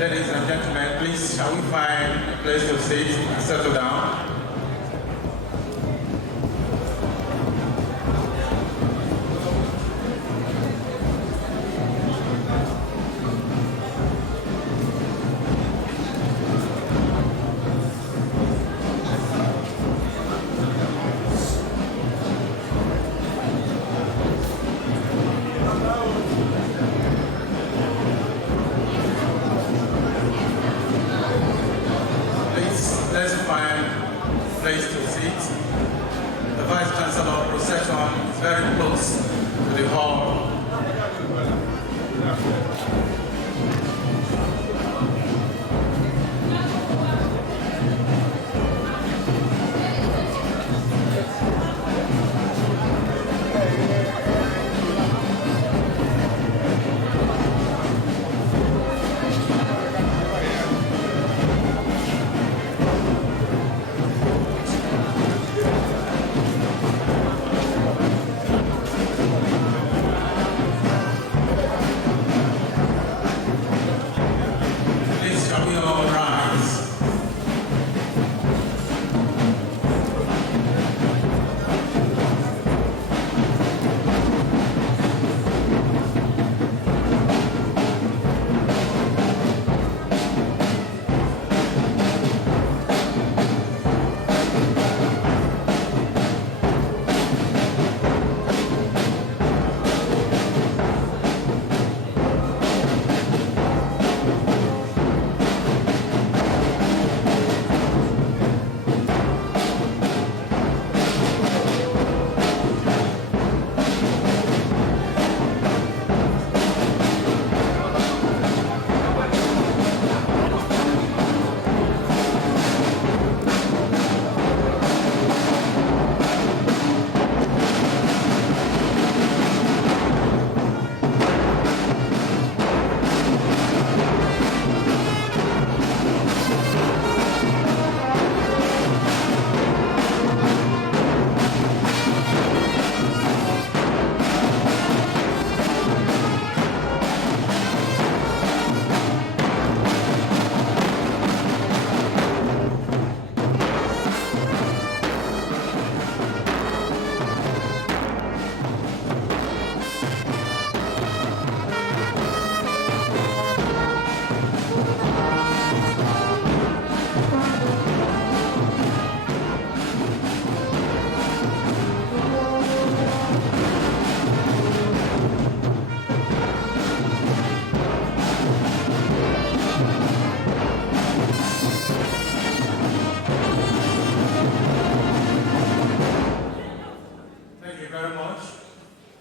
Ladies and gentlemen, please shall we find a place to sit and settle down? Let's find a place to sit. The Vice Chancellor procession is very close to the hall.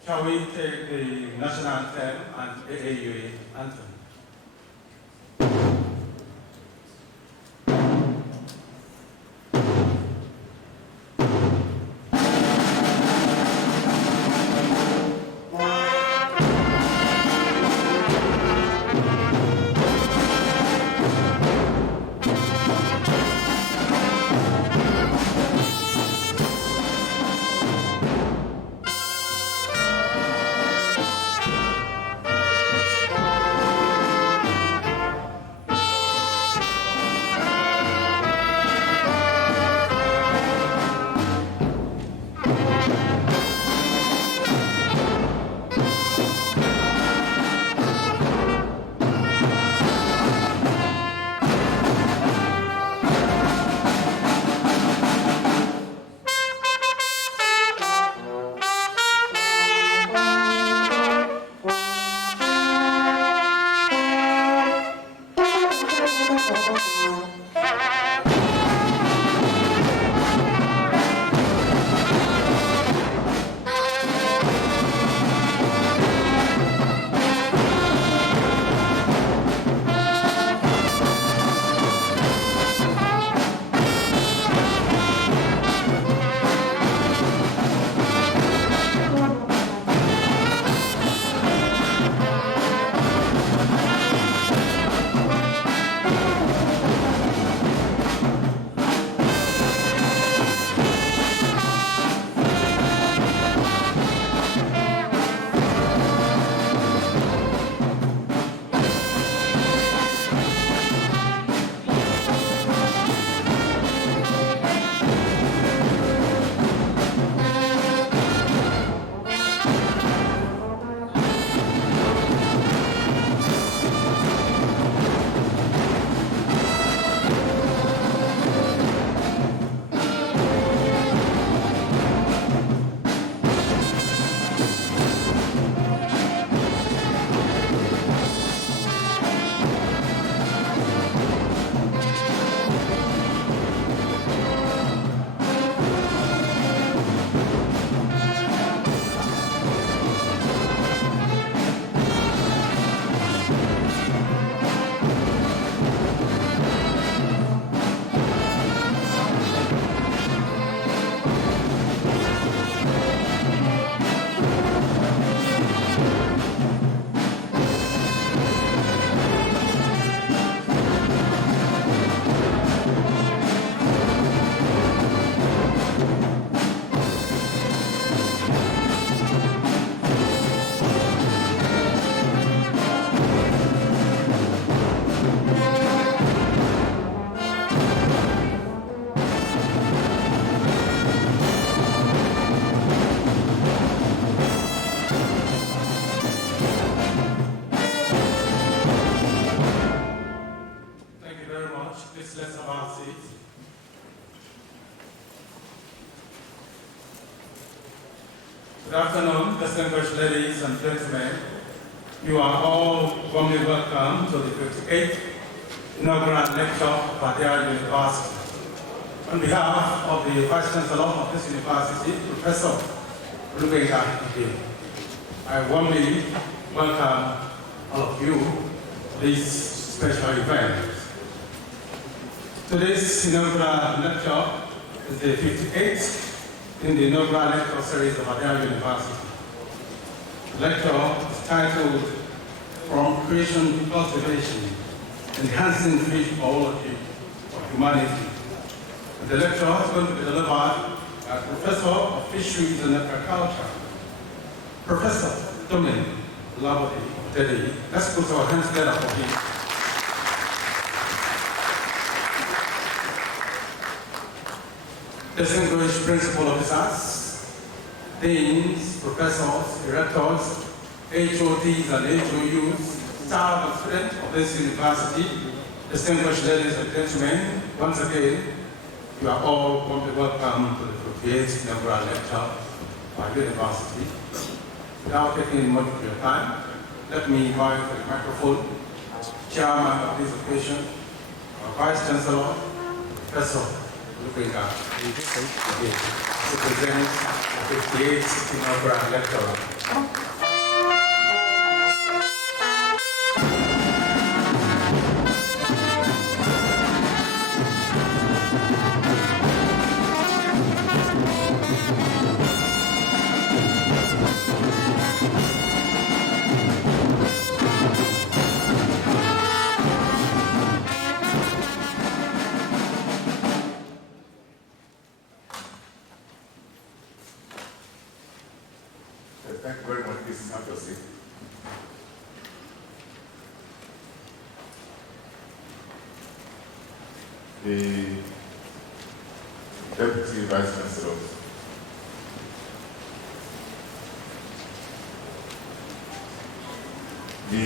Shall we take the national anthem and AAUA anthem? Good afternoon, distinguished ladies and gentlemen. You are all warmly welcome to the 58th inaugural lecture of ODEDEYI University. On behalf of the Vice Chancellor of this university, Professor Olabode, I warmly welcome all of you to this special event. Today's inaugural lecture is the 58th in the inaugural lecture series of ODEDEYI University. The lecture is titled From Creation to Cultivation, Enhancing Fish Biology of Humanity. The lecture is going to be delivered by Professor of Fisheries and Agriculture, Professor Dominic, Olabode of ODEDEYI. Let's put our hands together for him. Distinguished principal officers, deans, professors, directors, HODs and HOUs, staff and students of this university, distinguished ladies and gentlemen, once again, you are all warmly welcome to the 58th inaugural lecture of our university. Without taking much of your time, let me invite to the microphone Chairman of this occasion, our Vice Chancellor, Professor Olabode, to present the 58th inaugural lecture. Thank you very much, Mrs. Santos. The Deputy Vice Chancellor, the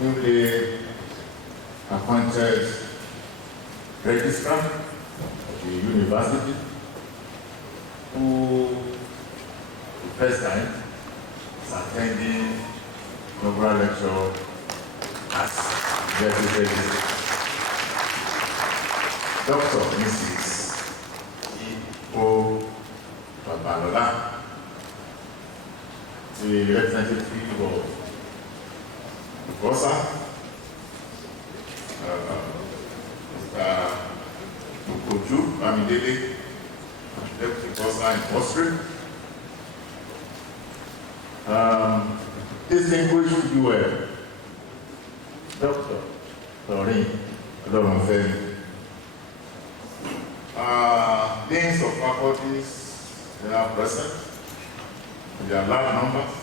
newly appointed registrar of the university, who the first time is attending inaugural lecture as Deputy Registrar, Dr. Mrs. E.O. Babalola, the representative of Gosa, Mr. Ukoju Bamidele, Deputy Gosa in Austria, distinguished UL, Dr. Doreen Olorunfemi, deans of faculties, they are present, they are large numbers,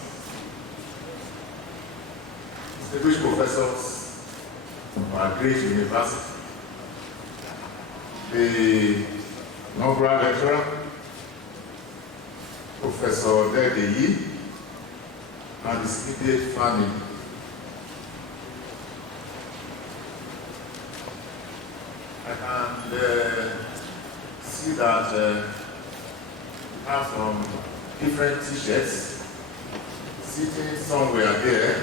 distinguished professors from our great university, the inaugural lecturer, Professor ODEDEYI, and his immediate family. I can see that we have some different t-shirts sitting somewhere there.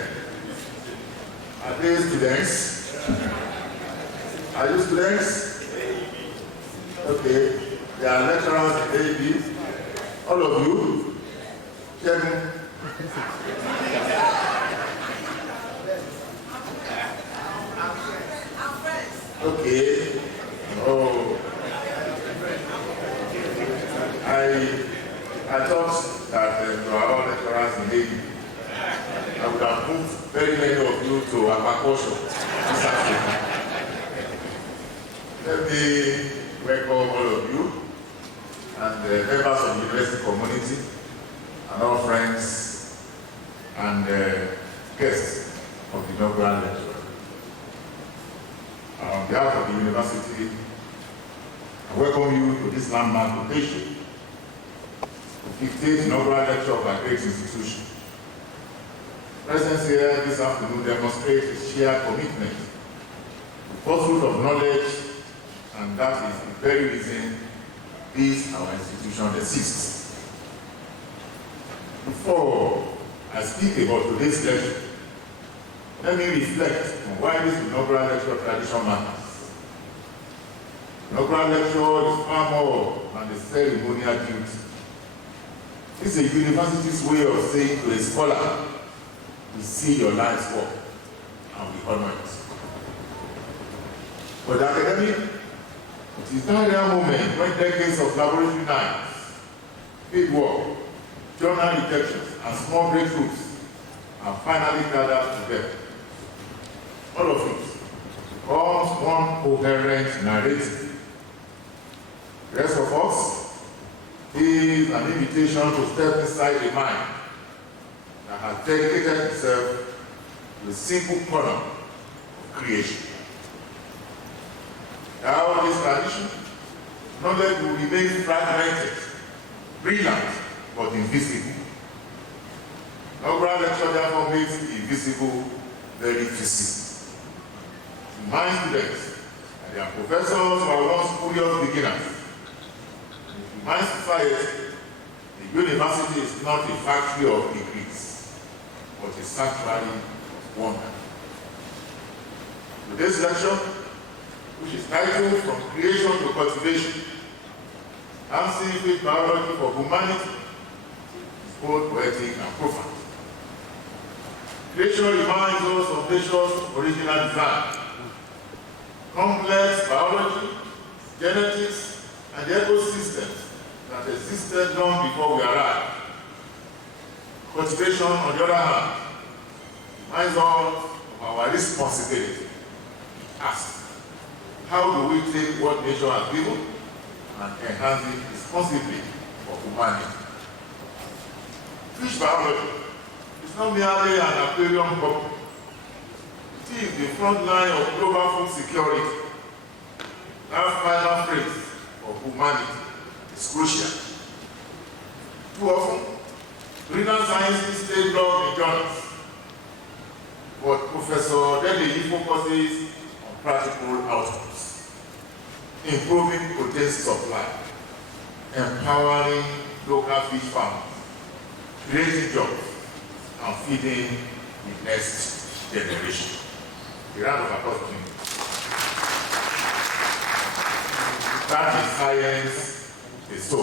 Are they students? Are you students? Okay. They are lecturers in AAB. All of you? Kevin? Okay. Oh. I thought that you are all lecturers in AAB. I would have moved very many of you to Aquaculture this afternoon. Let me welcome all of you and the members of the university community and all friends and guests of the inaugural lecture. On behalf of the university, I welcome you to this landmark occasion, the 15th inaugural lecture of our great institution. Presence here this afternoon demonstrates a shared commitment to pursuit of knowledge, and that is the very reason this our institution exists. Before I speak about today's lecture, let me reflect on why this inaugural lecture tradition matters. Inaugural lecture is far more than a ceremonial duty. It's a university's way of saying to a scholar, we see your life's work and we honor it. For the academic, it is that rare moment when decades of laboratory nights, field work, journal detections, and small breakthroughs are finally gathered together. All of it forms one coherent narrative. The rest of us is an invitation to step inside a mind that has dedicated itself to a simple column of creation. Without this tradition, knowledge will remain fragmented, brilliant, but invisible. Inaugural lecture therefore makes the invisible very visible. Remind students that their professors were once curious beginners. It reminds society the university is not a factory of degrees, but a sanctuary of wonder. Today's lecture, which is titled From Creation to Cultivation, Scientific Biology for Humanity, is both poetic and profound. Creation reminds us of nature's original design. Complex biology, genetics, and the ecosystems that existed long before we arrived. Cultivation, on the other hand, reminds us of our responsibility. Ask, how do we take what nature has given and enhance it responsibly for humanity? Fish biology is not merely an aquarium problem. It is the front line of global food security. That final phrase for humanity is crucial. Too often, brilliant scientists stay long in journals, but Professor ODEDEYI focuses on practical outcomes, improving protein supply, empowering local fish farmers, creating jobs, and feeding the next generation. A round of applause for him. That is science, is so.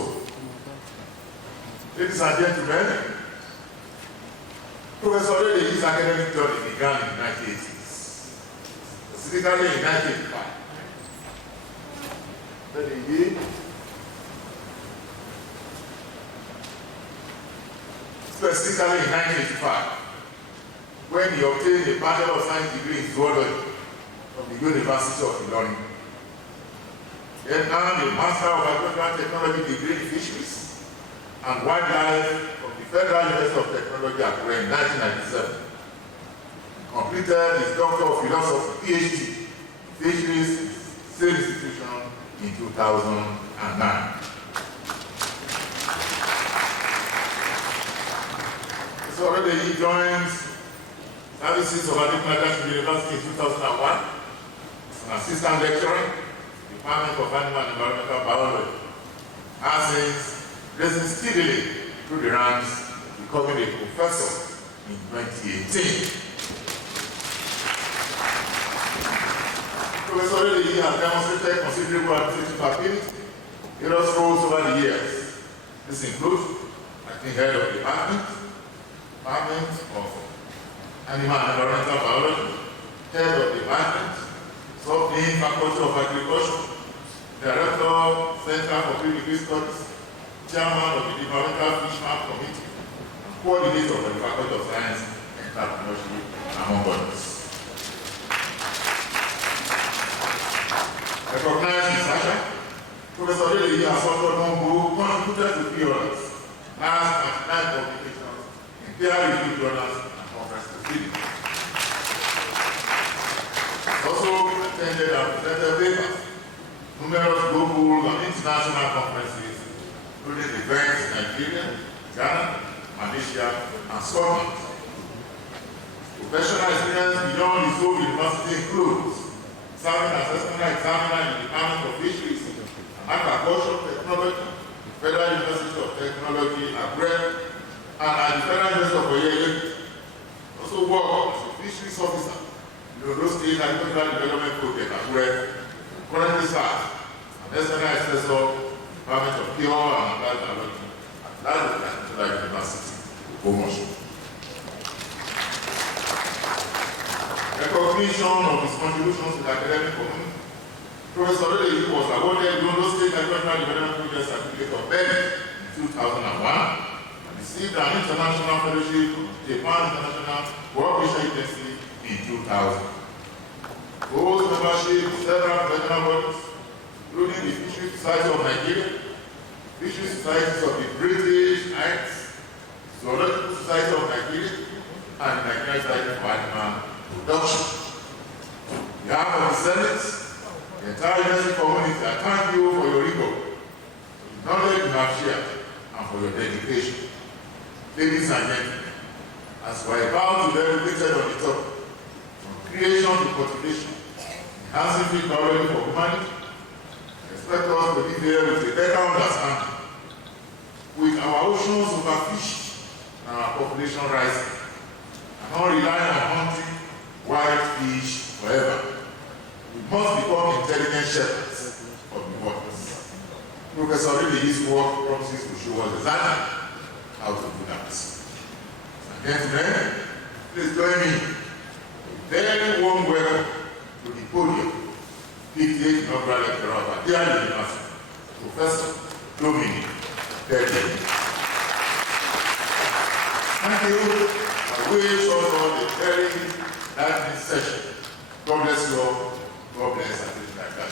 Ladies and gentlemen, Professor ODEDEYI's academic journey began in the 1980s, specifically in 1985. ODEDEYI specifically in 1985, when he obtained a Bachelor of Science degree in zoology from the University of Ilorin. Then earned a Master of Agricultural Technology degree in fisheries and wildlife from the Federal University of Technology at Akure in 1997. He completed his Doctor of Philosophy, PhD, in fisheries, same institution in 2009. So already he joined services of Agricultural University in 2001 as an assistant lecturer, Department of Animal and Environmental Biology, has since risen steadily through the ranks, becoming a professor in 2018. Professor ODEDEYI has demonstrated considerable administrative ability in various roles over the years. This includes acting head of the Department of Animal and Environmental Biology, head of the Department, Dean Faculty of Agriculture, Director, Center for Pre-Degree Studies, Chairman of the Departmental Fish Farm Committee, and Coordinator of the Faculty of Science and Technology, among others. Recognized in Sasha, Professor ODEDEYI has also contributed to three others, last and 9 publications in peer-reviewed journals and conference proceedings. Also attended and presented papers, numerous global and international conferences, including events in Nigeria, Ghana, Malaysia, and Scotland. Professional experience beyond his own university includes serving as external examiner in the Department of Fisheries and Agriculture Technology, Federal University of Technology, Akure, and at the Federal University of Oyeye. Also worked as a fisheries officer in the State Agricultural Development Project, Akure. Currently serves as National Assessor, Department of Pure and Applied Biology at Federal University, Promotion. Recognition of his contributions to the academic community, Professor Olabode was awarded the Ondo State Agricultural Development Project Certificate of Merit in 2001 and received an international fellowship from Japan International Cooperation Agency in 2000. Holds membership in several professional bodies, including the Fisheries Society of Nigeria, Fisheries Societies of the British Isles, Zoological Society of Nigeria, and the Nigerian Society for Animal Production. On behalf of the Senate, the entire university community, I thank you for your rigor, the knowledge you have shared, and for your dedication. Ladies and gentlemen, as we are about to be educated on the topic, from creation to cultivation, enhancing fish biology for humanity, expect us to be there with a better understanding. With our oceans overfished and our population rising, and not relying on hunting wild fish forever, we must become intelligent shepherds of the waters. Professor Odedeyi's work promises to show us exactly how to do that. And gentlemen, please join me in a very warm welcome to the podium, 58th inaugural lecturer of Adia University, Professor Dominic. Thank you. I wish us all a very lively session. God bless you all. God bless and things like that.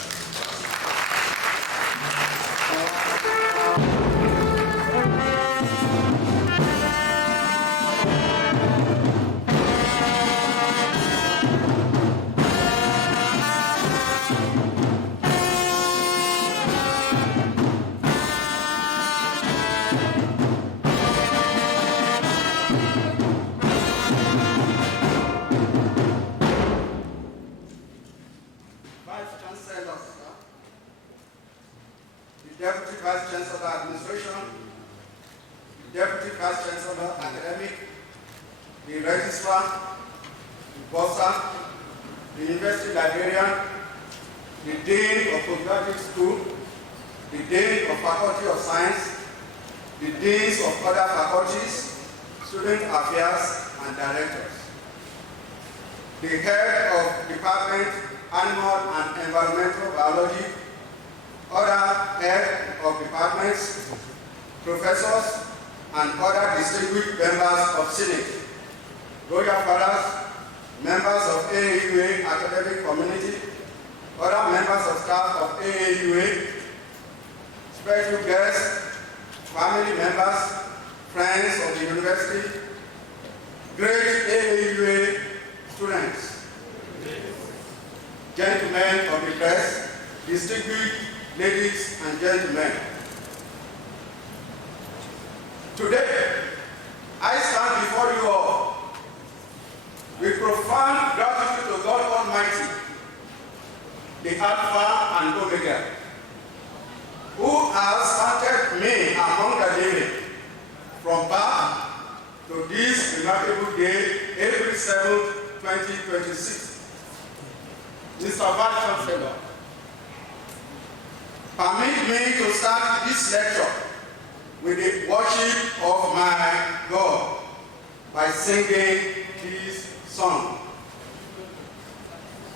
Deputy Vice Chancellor Administration, Deputy Vice Chancellor Academic, the Registrar, the Bursar, the University Librarian, the Dean of Postgraduate School, the Dean of Faculty of Science, the Deans of other faculties, Student Affairs, and Directors, the Head of Department, Animal and Environmental Biology, other head of departments, professors, and other distinguished members of Senate, royal fathers, members of AAUA academic community, other members of staff of AAUA, special guests, family members, friends of the university, great AAUA students, gentlemen of the press, distinguished ladies and gentlemen. Today, I stand before you all with profound gratitude to God Almighty, the Alpha and Omega, who has counted me among the living from birth to this remarkable day, April 7th, 2026. Mr. Vice Chancellor, permit me to start this lecture with the worship of my God by singing this song.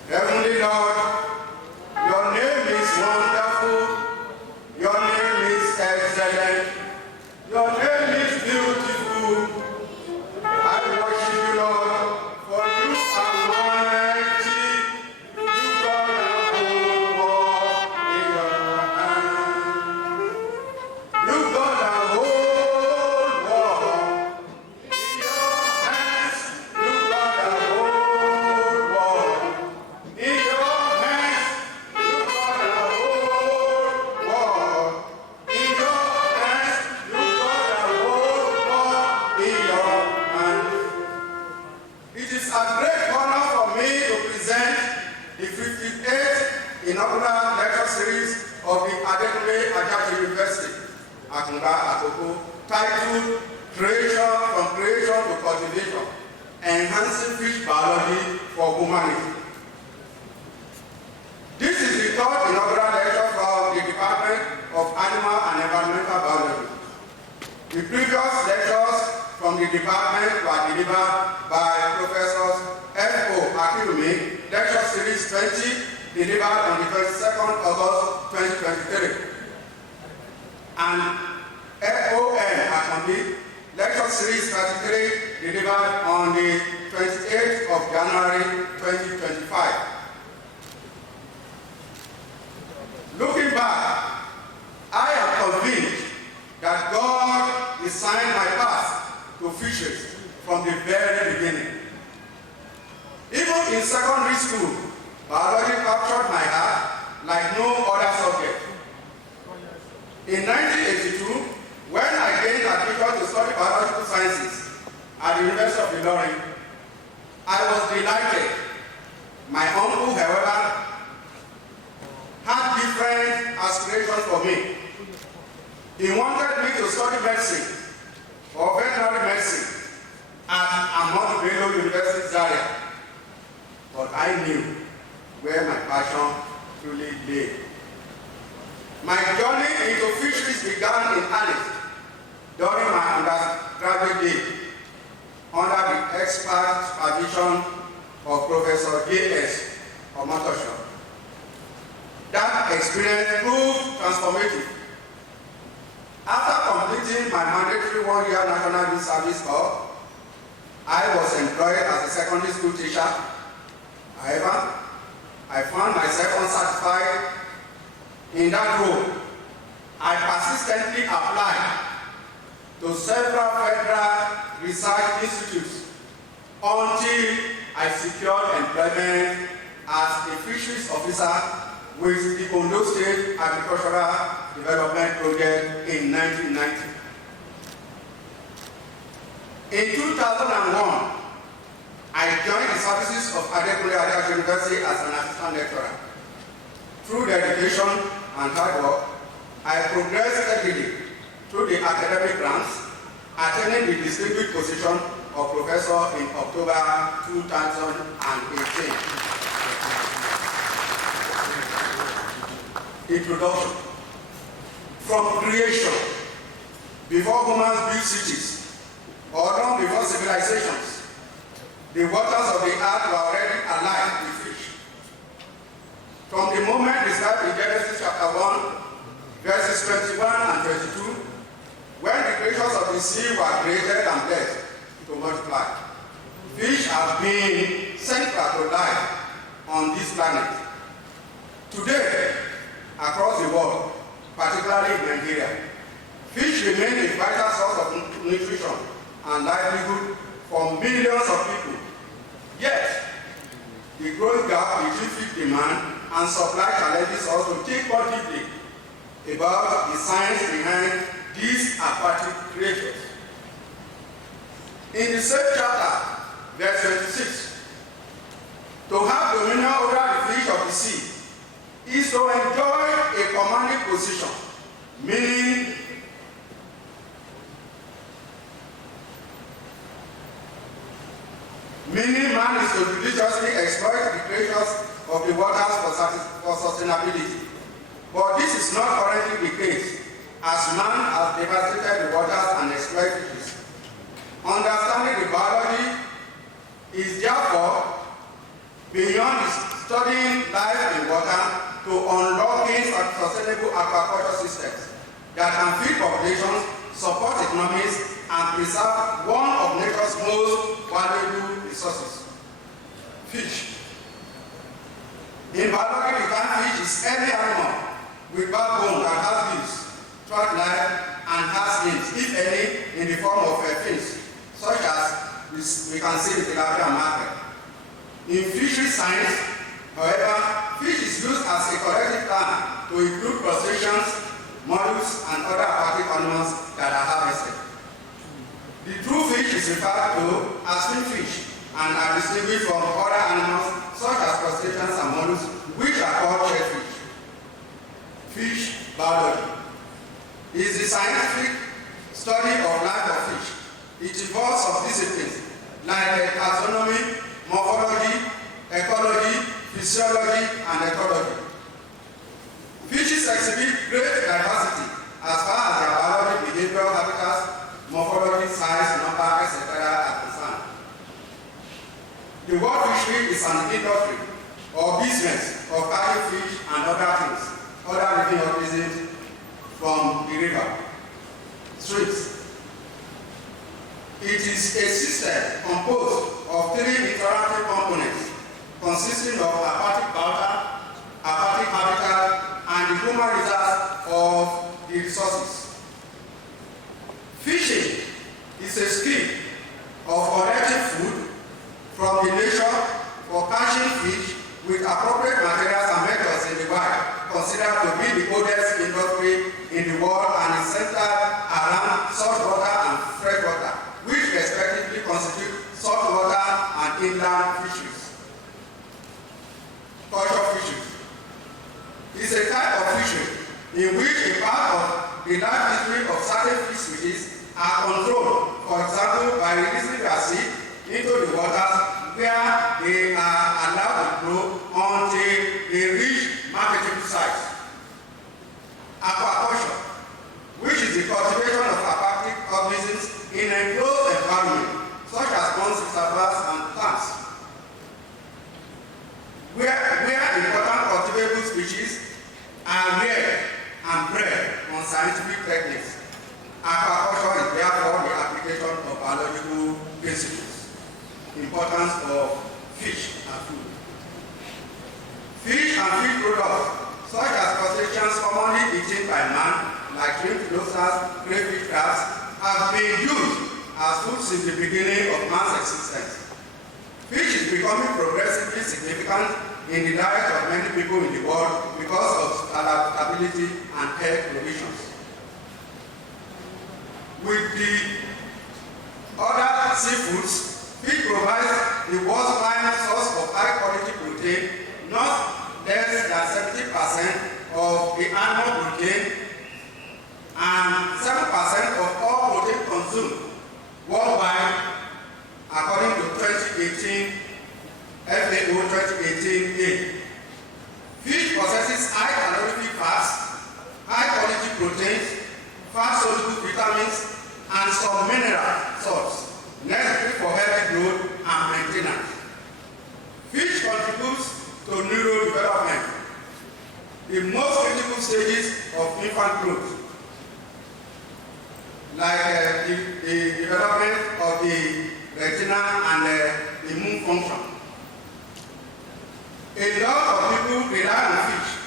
Heavenly Lord, your name is wonderful, your name is excellent, your name is beautiful. I worship you, Lord, for you are mighty, you got the whole world in your hand. You got the whole world in your hands. You got the whole world in your hands. You got the whole world in your hands. You got the whole world in your hands. It is a great honor for me to present the 58th inaugural lecture series of the AAUA University, Akunga Akoko, titled From Creation to Cultivation, Enhancing Fish Biology for Humanity. This is the third inaugural lecture from the Department of Animal and Environmental Biology. The previous lectures from the department were delivered by Professors F.O. Akirumi, Lecture Series 20, delivered on the 22nd August 2023. And F.O.N. Akambi, Lecture Series 33, delivered on the 28th of January 2025. Looking back, I am convinced that God designed my path to fisheries from the very beginning. Even in secondary school, biology captured my heart like no other subject. In 1982, when I gained admission to study biological sciences at the University of Ilorin, I was delighted. My uncle, however, had different aspirations for me. He wanted me to study medicine or veterinary medicine at Ahmadu Bello University, Zaria. But I knew where my passion truly lay. My journey into fisheries began in earnest during my undergraduate day under the expert supervision of Professor J.S. Omotosho. That experience proved transformative. After completing my mandatory one-year National Youth Service Corps, I was employed as a secondary school teacher. However, I found myself unsatisfied in that role. I persistently applied to several federal research institutes until I secured employment as a fisheries officer with the Ondo State Agricultural Development Project in 1990. In 2001, I joined the services of Adekunle University as an assistant lecturer. Through dedication and hard work, I progressed steadily through the academic ranks, attaining the distinguished position of professor in October 2018. Introduction. From creation, before humans built cities, or long before civilizations, the waters of the earth were already alive with fish. From the moment described in Genesis chapter 1, verses 21 and 22, when the creatures of the sea were created and blessed to multiply, fish have been central to life on this planet. Today, across the world, particularly in Nigeria, fish remain a vital source of nutrition and livelihood for millions of people. Yet, the growing gap between fish demand and supply challenges us to think more deeply about the science behind these aquatic creatures. In the same chapter, verse 26, to have dominion over the fish of the sea is to enjoy a commanding position, meaning man is to religiously exploit the creatures of the waters for sustainability. But this is not currently the case, as man has devastated the waters and exploited fishes. Understanding the biology is therefore beyond studying life in water to unlocking sustainable aquaculture systems that can feed populations, support economies, and preserve one of nature's most valuable resources, fish. In biology, we find fish is any animal with backbone that has leaves, throughout life, and has limbs, if any, in the form of fins, such as we can see the tilapia market. In fishery science, however, fish is used as a collective term to include crustaceans, mollusks, and other aquatic animals that are harvested. The true fish is referred to as finfish and are distinguished from other animals such as crustaceans and mollusks, which are called shellfish. Fish biology. It is the scientific study of life of fish. It involves subdisciplines like taxonomy, morphology, ecology, physiology, and ecology. Fishes exhibit great diversity as far as their biology, behavioral habitats, morphology, size, number, etc. are concerned. The word fishery is an industry or business of catching fish and other things, other living organisms from the river, streams. It is a system composed of 3 interactive components consisting of aquatic biota, aquatic habitat, and the human reserves of the resources. Fishing is a scheme of collecting food from the nature for catching fish with appropriate materials and methods in the wild, considered to be the oldest industry in the world and is centered around saltwater and freshwater, which respectively constitute saltwater and inland fisheries. Culture fisheries is a type of fishery in which a part of the life history of certain fish species are controlled, for example, by releasing their seed into the waters where they are allowed to grow until they reach marketable size. Aquaculture, which is the cultivation of aquatic organisms in an enclosed environment, such as ponds, reservoirs, and plants, where important cultivable species are reared and bred on scientific techniques. Aquaculture is therefore the application of biological principles. Importance of fish and food. Fish and fish products, such as crustaceans commonly eaten by man, like shrimp, lobsters, crayfish, crabs, have been used as food since the beginning of man's existence. Fish is becoming progressively significant in the diet of many people in the world because of adaptability and health provisions. With the other seafoods, fish provides the world's prime source of high-quality protein, not less than 70% of the animal protein and 7% of all protein consumed worldwide, according to 2018 FAO 2018A. Fish possesses high calorific fats, high-quality proteins, fat-soluble vitamins, and some mineral salts necessary for healthy growth and maintenance. Fish contributes to neurodevelopment, the most critical stages of infant growth, like the development of the retina and the immune function. A lot of people rely on fish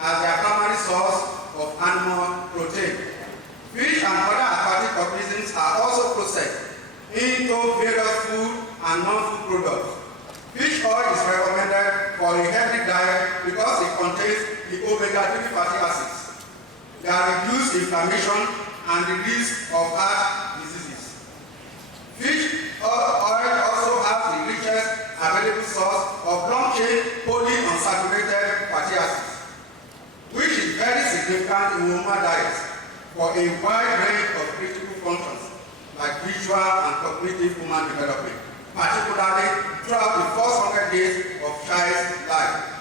as their primary source of animal protein. Fish and other aquatic organisms are also processed into various food and non-food products. Fish oil is recommended for a healthy diet because it contains the omega-3 fatty acids that reduce inflammation and the risk of heart diseases. Fish oil also has the richest available source of long-chain polyunsaturated fatty acids, which is very significant in human diets for a wide range of critical functions like visual and cognitive human development, particularly throughout the first 100 days of child's life.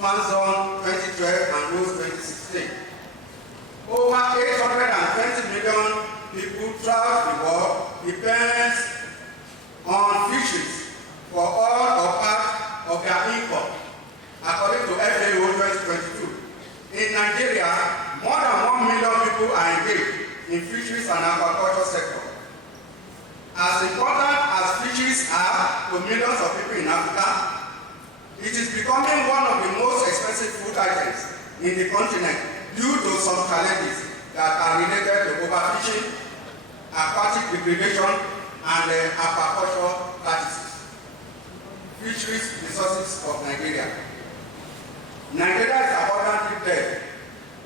Swanson 2012 and Rose 2016. Over 820 million people throughout the world depends on fisheries for all or part of their income, according to FAO 2022. In Nigeria, more than 1 million people are engaged in fisheries and aquaculture sector. As important as fisheries are to millions of people in Africa, it is becoming one of the most expensive food items in the continent due to some challenges that are related to overfishing, aquatic degradation, and aquaculture practices. Fisheries resources of Nigeria. Nigeria is abundantly blessed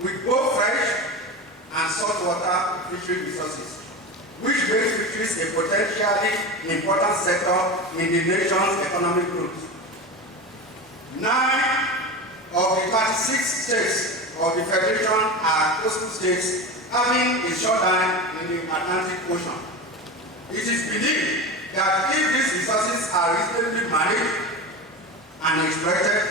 with both fresh and saltwater fishery resources, which makes fisheries a potentially important sector in the nation's economic growth. 9 of the 36 states of the Federation are coastal states having a shoreline in the Atlantic Ocean. It is believed that if these resources are reasonably managed and exploited,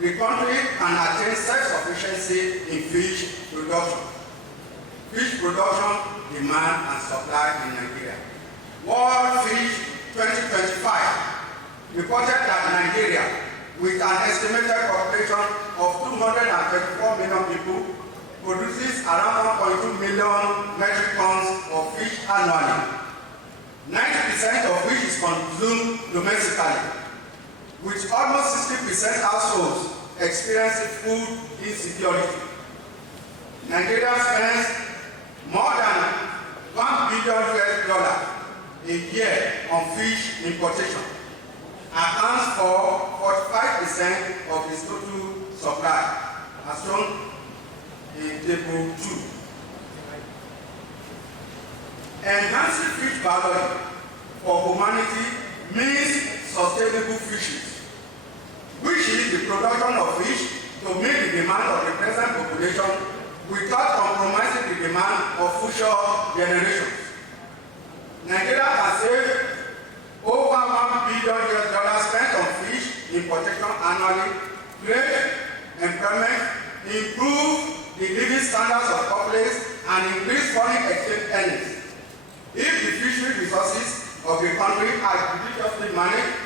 the country can attain self-sufficiency in fish production. Fish production, demand, and supply in Nigeria. World Fish 2025 reported that Nigeria, with an estimated population of 234 million people, produces around 1.2 million metric tons of fish annually, 90% of which is consumed domestically, with almost 60% households experiencing food insecurity. Nigeria spends more than $1 billion a year on fish importation, accounts for 45% of its total supply, as shown in Table 2. Enhancing fish biology for humanity means sustainable fisheries, which is the production of fish to meet the demand of the present population without compromising the demand of future generations. Nigeria can save over $1 billion spent on fish importation annually, create employment, improve the living standards of populace, and increase foreign exchange earnings. If the fishery resources of the country are judiciously managed,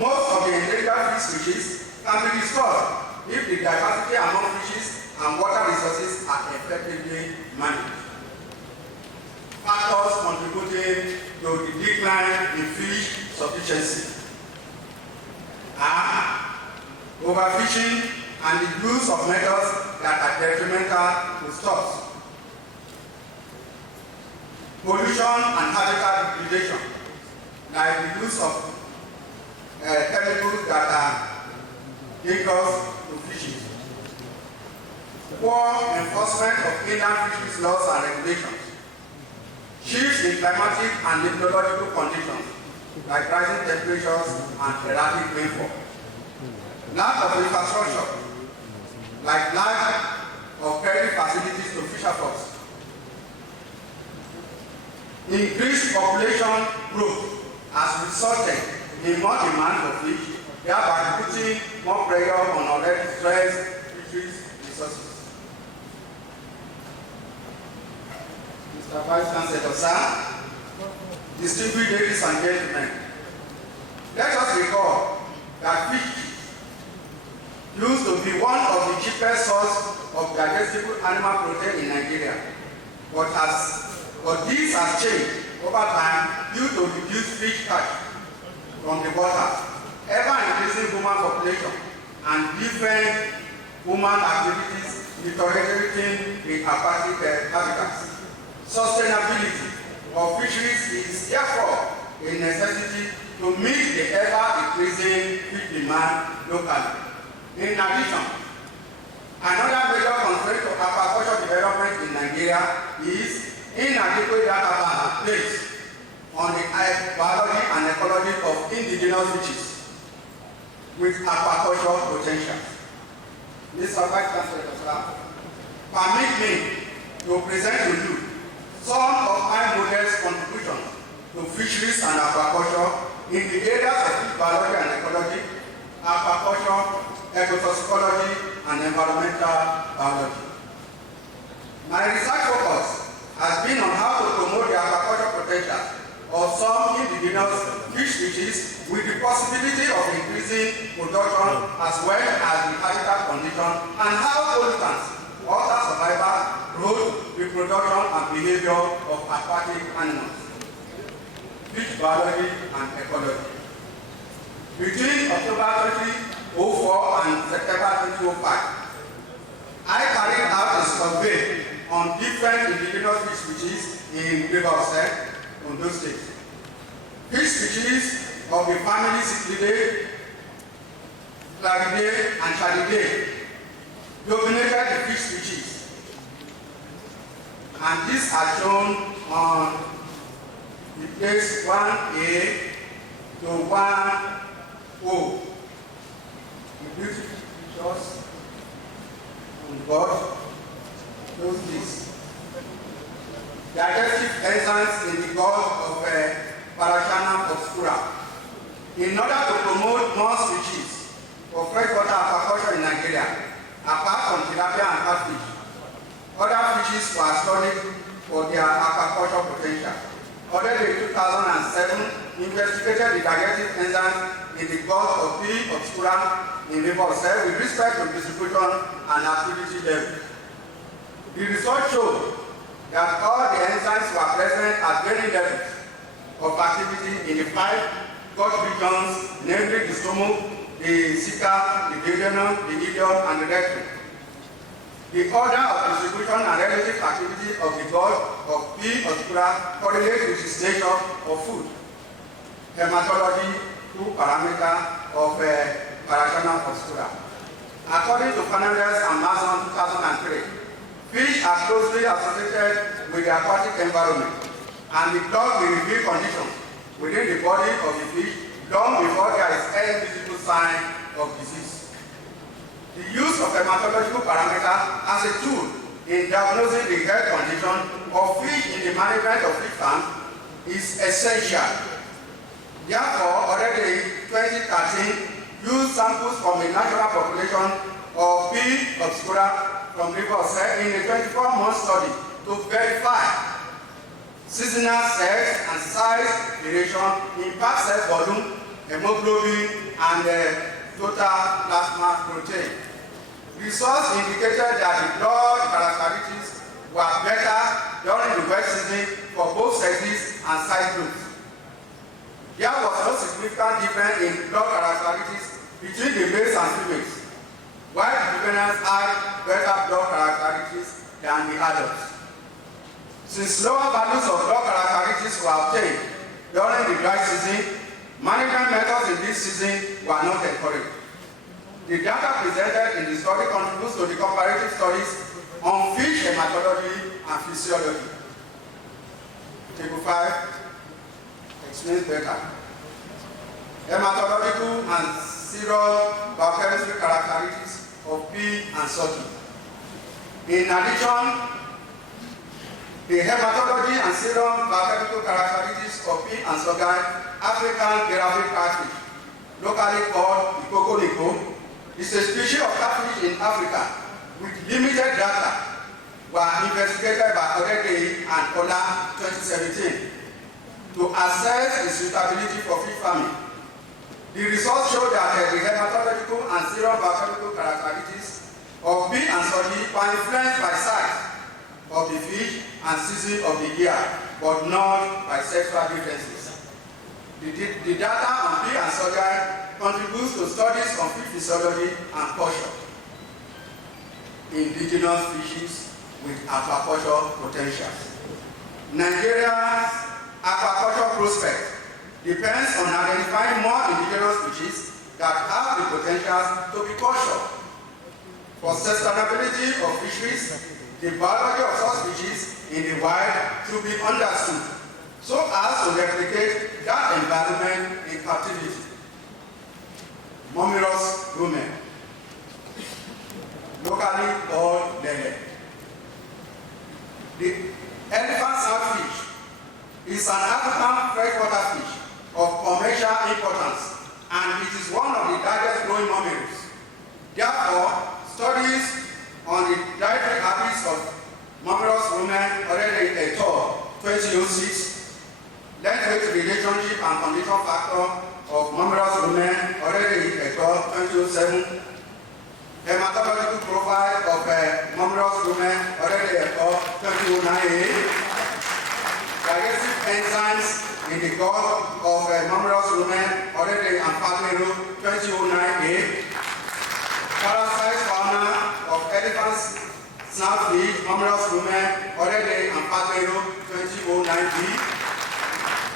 most of the endangered fish species can be restored if the diversity among fishes and water resources are effectively managed. Factors contributing to the decline in fish sufficiency are overfishing and the use of methods that are detrimental to stocks, pollution and habitat degradation, like the use of chemicals that are dangerous to fishes, poor enforcement of inland fisheries laws and regulations, shifts in climatic and meteorological conditions, like rising temperatures and erratic rainfall, lack of infrastructure, like lack of ferry facilities to fisher-folks, increased population growth has resulted in more demand for fish, thereby putting more pressure on already stressed fisheries resources. Mr. Vice Chancellor, sir, distinguished ladies and gentlemen, let us recall that fish used to be one of the cheapest sources of digestible animal protein in Nigeria, but this has changed over time due to reduced fish catch from the water, ever-increasing human population, and different human activities deteriorating the aquatic habitats. Sustainability of fisheries is therefore a necessity to meet the ever-increasing fish demand locally. In addition, another major constraint to aquaculture development in Nigeria is inadequate data based on the biology and ecology of indigenous fishes with aquaculture potential. Mr. Vice Chancellor, permit me to present to you some of my modest contributions to fisheries and aquaculture in the areas of fish biology and ecology, aquaculture, ecotoxicology, and environmental biology. My research focus has been on how to promote the aquaculture potential of some indigenous fish species with the possibility of increasing production as well as the habitat condition, and how pollutants alter survival, growth, reproduction, and behavior of aquatic animals. Fish biology and ecology. Between October 2004 and September 2005, I carried out a survey on different indigenous fish species in River Osset, Ondo State. Fish species of the family Cichlidae, Claridae, and Chalidae dominated the fish species, and these are shown on the place 1A to 1O. The beautiful pictures God knows this. Digestive enzymes in the gut of Parachana obscura. In order to promote more species for freshwater aquaculture in Nigeria, apart from tilapia and catfish, other fishes were studied for their aquaculture potential. Already in 2007, investigated the digestive enzymes in the gut of P. obscura in river cell with respect to distribution and activity level. The results showed that all the enzymes were present at varying levels of activity in the 5 gut regions, namely the stomach, the ceca, the duodenum, the ileum, and the rectum. The order of distribution and relative activity of the gut of P. obscura correlates with its nature of food. Hematology, 2 parameters of Parachana obscura. According to Fernandez and Mason 2003, fish are closely associated with the aquatic environment, and the blood will reveal conditions within the body of the fish long before there is any visible sign of disease. The use of hematological parameters as a tool in diagnosing the health condition of fish in the management of fish farms is essential. Therefore, already in 2013, used samples from a natural population of P. obscura from river cell in a 24-month study to verify seasonal sex and size variation in past cell volume, hemoglobin, and total plasma protein. Results indicated that the blood characteristics were better during the wet season for both sexes and size groups. There was no significant difference in blood characteristics between the males and females, while the juveniles had better blood characteristics than the adults. Since lower values of blood characteristics were obtained during the dry season, management methods in this season were not encouraged. The data presented in the study contributes to the comparative studies on fish hematology and physiology. Table 5 explains better. Hematological and serum biochemistry characteristics of P and Socky. In addition, the hematology and serum biochemical characteristics of P and Socky, African graphic catfish, locally called Ikoko, is a species of catfish in Africa with limited data, were investigated by ODEDEYI and Ola 2017 to assess its suitability for fish farming. The results show that the hematological and serum biochemical characteristics of B and Socky were influenced by size of the fish and season of the year, but not by sexual differences. The data on B and Socky contributes to studies on fish physiology and culture. Indigenous species with aquaculture potential. Nigeria's aquaculture prospect depends on identifying more indigenous species that have the potential to be cultured. For sustainability of fisheries, the biology of such species in the wild should be understood so as to replicate that environment in captivity. Momirus rumen, locally called lele. The elephant snapfish is an African freshwater fish of commercial importance, and it is one of the largest growing mammals. Therefore, studies on the dietary habits of Momirus rumen already et al. 2006, length-weight relationship and condition factor of Momirus rumen already et al. 2007, hematological profile of Momirus rumen already et al. 2009, digestive enzymes in the gut of Momirus rumen already and Pagmero 2009A, parasite fauna of elephant snapfish Momirus rumen already and Pagmero 2009B,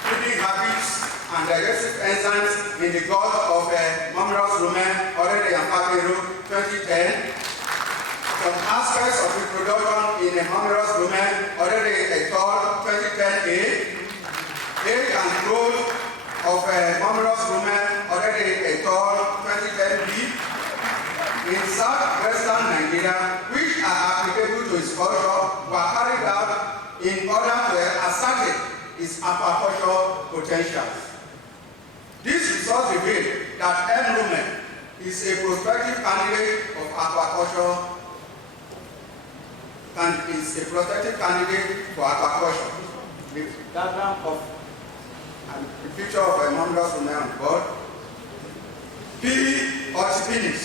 feeding habits and digestive enzymes in the gut of Momirus rumen already and Pagmero 2010. Some aspects of reproduction in Momirus rumen already et al. 2010A. Age and growth of Momirus rumen already et al. 2010B. In southwestern Nigeria, which results revealed that M. Rumen is a prospective candidate of aquaculture for aquaculture. The diagram of and the picture of a monstrous rumen on board. P. orchipinis,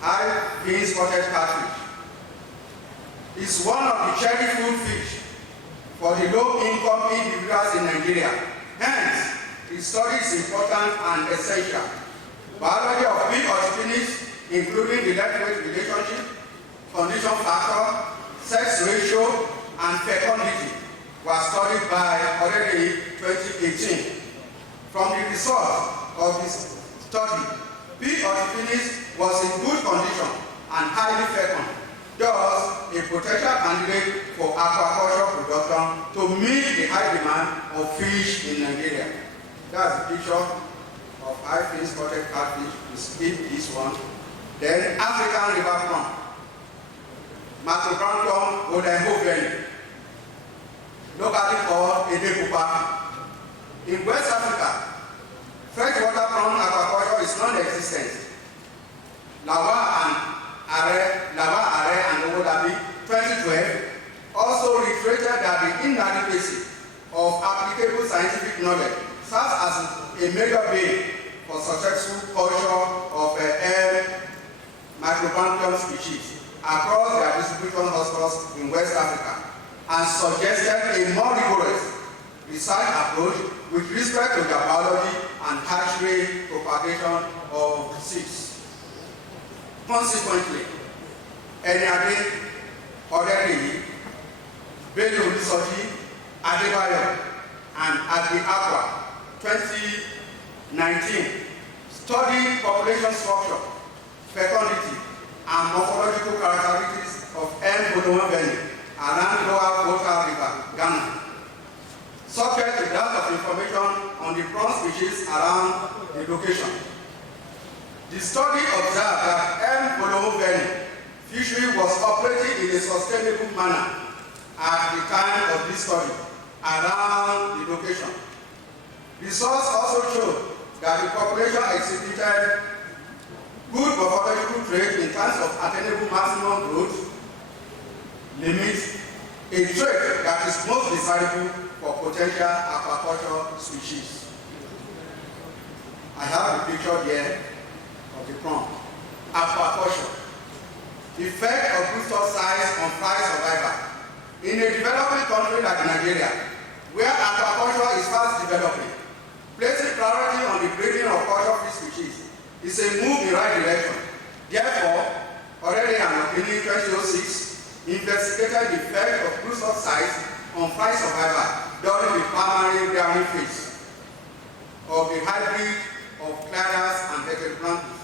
high fin spotted catfish, is one of the cherry food fish for the low-income individuals in Nigeria. Hence, its study is important and essential. Biology of P. orchipinis, including the left-right relationship, condition factor, sex ratio, and fecundity, was studied by ODEDEYI 2018. From the results of this study, P. orchipinis was in good condition and highly fecund, thus a potential candidate for aquaculture production to meet the high demand of fish in Nigeria. That's the picture of high fin spotted catfish. We skip this one. Then African river prawn, Macroplankton ODEDEYI, locally called Edepupa. In West Africa, freshwater prawn aquaculture is non-existent. Lava and Olabode 2012 also reiterated that the inadequacy of applicable scientific knowledge serves as a major bane for successful culture of microplankton species across their distribution hotspots in West Africa, and suggested a more rigorous research approach with respect to their biology and hatchery propagation of seeds. Consequently, Eniade, ODEDEYI, Bello Lisoji, Adebayo, and Agri-Aqua 2019 studied population structure, fecundity, and morphological characteristics of M. Olabode around Lower Volta River, Ghana. Subject to that of information on the prawn species around the location. The study observed that M. Olabode fishery was operating in a sustainable manner at the time of this study around the location. Results also showed that the population exhibited good morphological traits in terms of attainable maximum growth limits, a trait that is most desirable for potential aquaculture species. I have a picture here of the prawn. Aquaculture. Effect of rooster size on fry survival. In a developing country like Nigeria, where aquaculture is fast developing, placing priority on the breeding of cultural fish species is a move in the right direction. Therefore, ODEDEYI and in 2006 investigated the effect of rooster size on fry survival during the primary rearing phase of the hybrid of clarias and heteroplanus.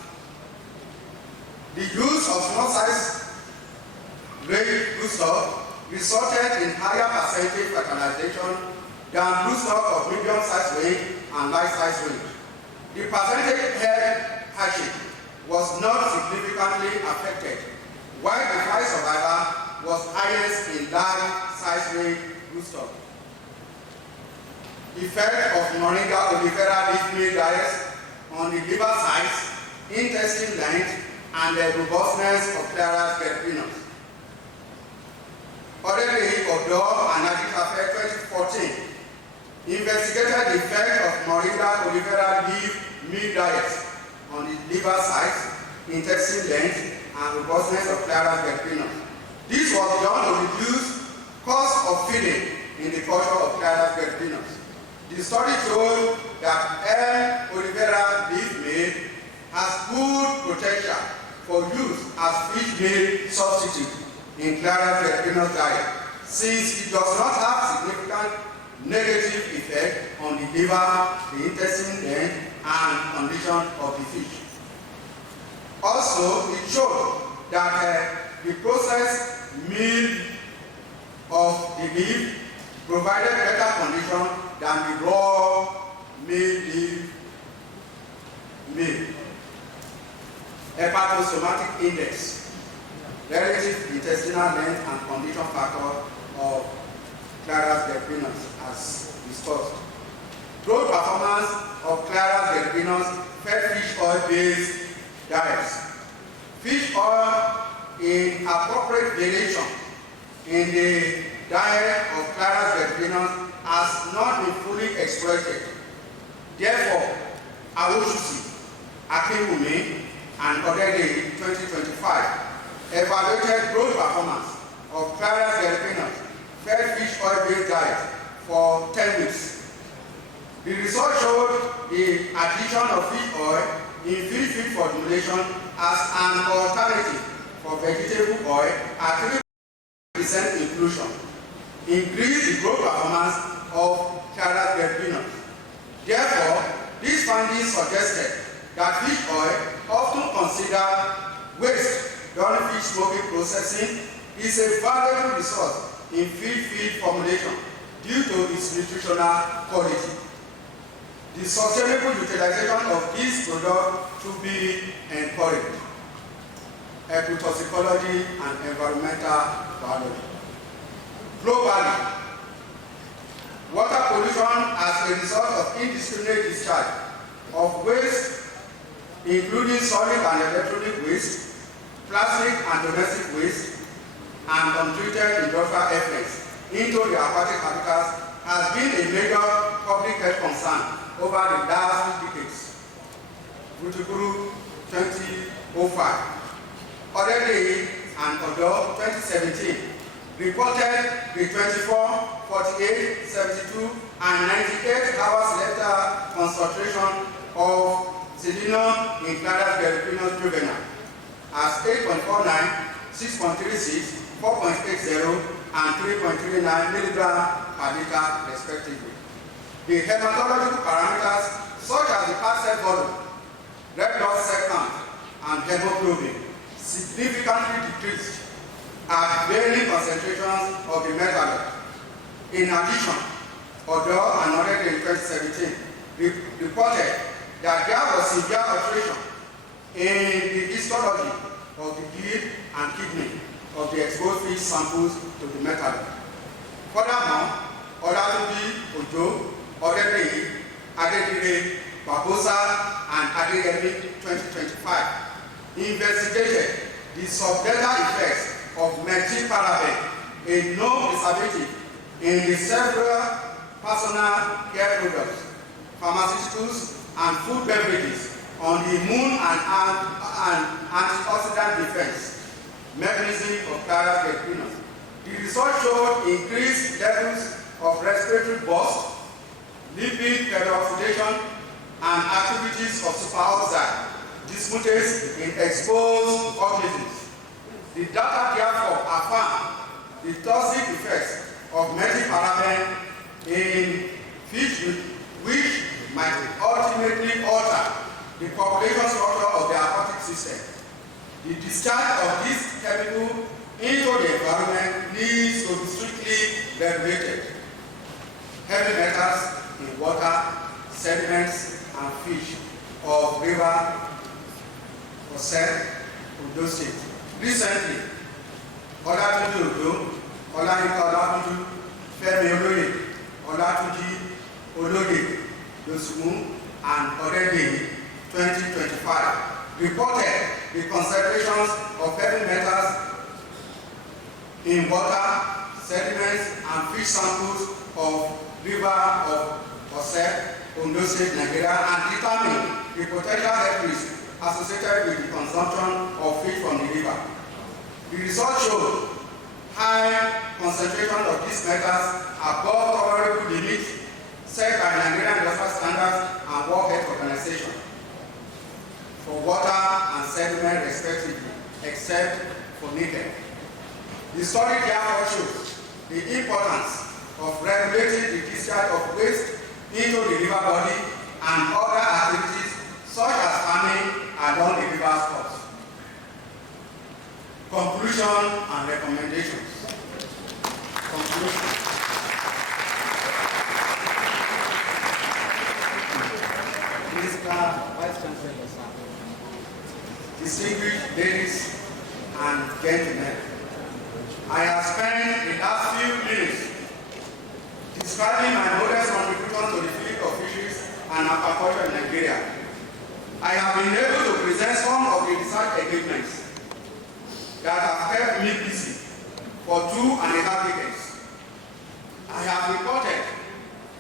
The use of small-sized grade broodstock resulted in higher percentage fertilization than broodstock of medium-sized range and light-sized range. The percentage head hatching was not significantly affected, while the fry survival was highest in large-sized range broodstock. Effect of Moringa olivera leaf meal diet on the liver size, intestine length, and the robustness of clarias gallopinus. ODEDEYI Odo and Agriculture 2014 investigated the effect of Moringa olivera leaf meal diet on the liver size, intestine length, and robustness of clarias gallopinus. This was done to reduce cost of feeding in the culture of clarias gallopinus. The study showed that M. olivera leaf meal has good potential for use as fish meal substitute in clarias gallopinus diet, since it does not have significant negative effect on the liver, the intestine length, and condition of the fish. Also, it showed that the processed meal of the leaf provided better condition than the raw leaf meal. Hepatosomatic index, relative intestinal length and condition factor of clarias gallopinus as discussed. Growth performance of Claras Garipinos fed fish oil-based diets. Fish oil in appropriate variation in the diet of Claras Garipinos has not been fully exploited. Therefore, AAUA, Akinwumi, and ODEDEYI 2025 evaluated growth performance of Claras Garipinos fed fish oil-based diet for 10 weeks. The result showed the addition of fish oil in fish feed formulation as an alternative for vegetable oil at 3% inclusion, increased the growth performance of Claras Garipinos. Therefore, these findings suggested that fish oil, often considered waste during fish smoking processing, is a valuable resource in fish feed formulation due to its nutritional quality. The sustainable utilization of this product should be encouraged. Ecotoxicology and environmental biology. Globally, water pollution as a result of indiscriminate discharge of waste, including solid and electronic waste, plastic and domestic waste, and untreated industrial effluents into the aquatic habitats has been a major public health concern over the last 2 decades. Vutukuru 2005, ODEDEYI and ODO 2017 reported the 24, 48, 72, and 98 hours later concentration of selenium in Claras Garipinos juvenile as 8.49, 6.36, 4.80, and 3.39 milligrams per liter respectively. The hematological parameters such as the heart cell volume, red blood cell count, and hemoglobin significantly decreased at varying concentrations of the metabolite. In addition, ODO and ODEDEYI in 2017 reported that there was severe alteration in the histology of the gill and kidney of the exposed fish samples to the metabolite. Furthermore, Olabode, Ojo, ODEDEYI, Adedire, Barbosa, and Adeyemi 2025 investigated the subdental effects of methylparaben, a known preservative in the several personal care products, pharmaceuticals, and food beverages on the immune and antioxidant defense mechanism of Claras Garipinos. The result showed increased levels of respiratory burst, lipid peroxidation, and activities of superoxide dismutase in exposed organisms. The data therefore affirm the toxic effects of methylparaben in fish, which might ultimately alter the population structure of the aquatic system. The discharge of this chemical into the environment needs to be strictly regulated. Heavy metals in water, sediments, and fish of river or said Ondo State. Recently, Olabode Odo, Olabode, Femi Oloye, Olatunji Olode, Yosumu, and ODEDEYI 2025 reported the concentrations of heavy metals in water, sediments, and fish samples of river of Ose, Ondo State, Nigeria, and determined the potential health risk associated with the consumption of fish from the river. The result showed high concentration of these metals above tolerable limits set by Nigerian industrial standards and World Health Organization for water and sediment respectively, except for nickel. The study therefore shows the importance of regulating the discharge of waste into the river body and other activities such as farming along the river's course. Conclusion and recommendations. Conclusion. Mr. Vice Chancellor, distinguished ladies and gentlemen, I have spent the last few minutes describing my modest contribution to the field of fisheries and aquaculture in Nigeria. I have been able to present some of the research achievements that have kept me busy for 2.5 decades. I have reported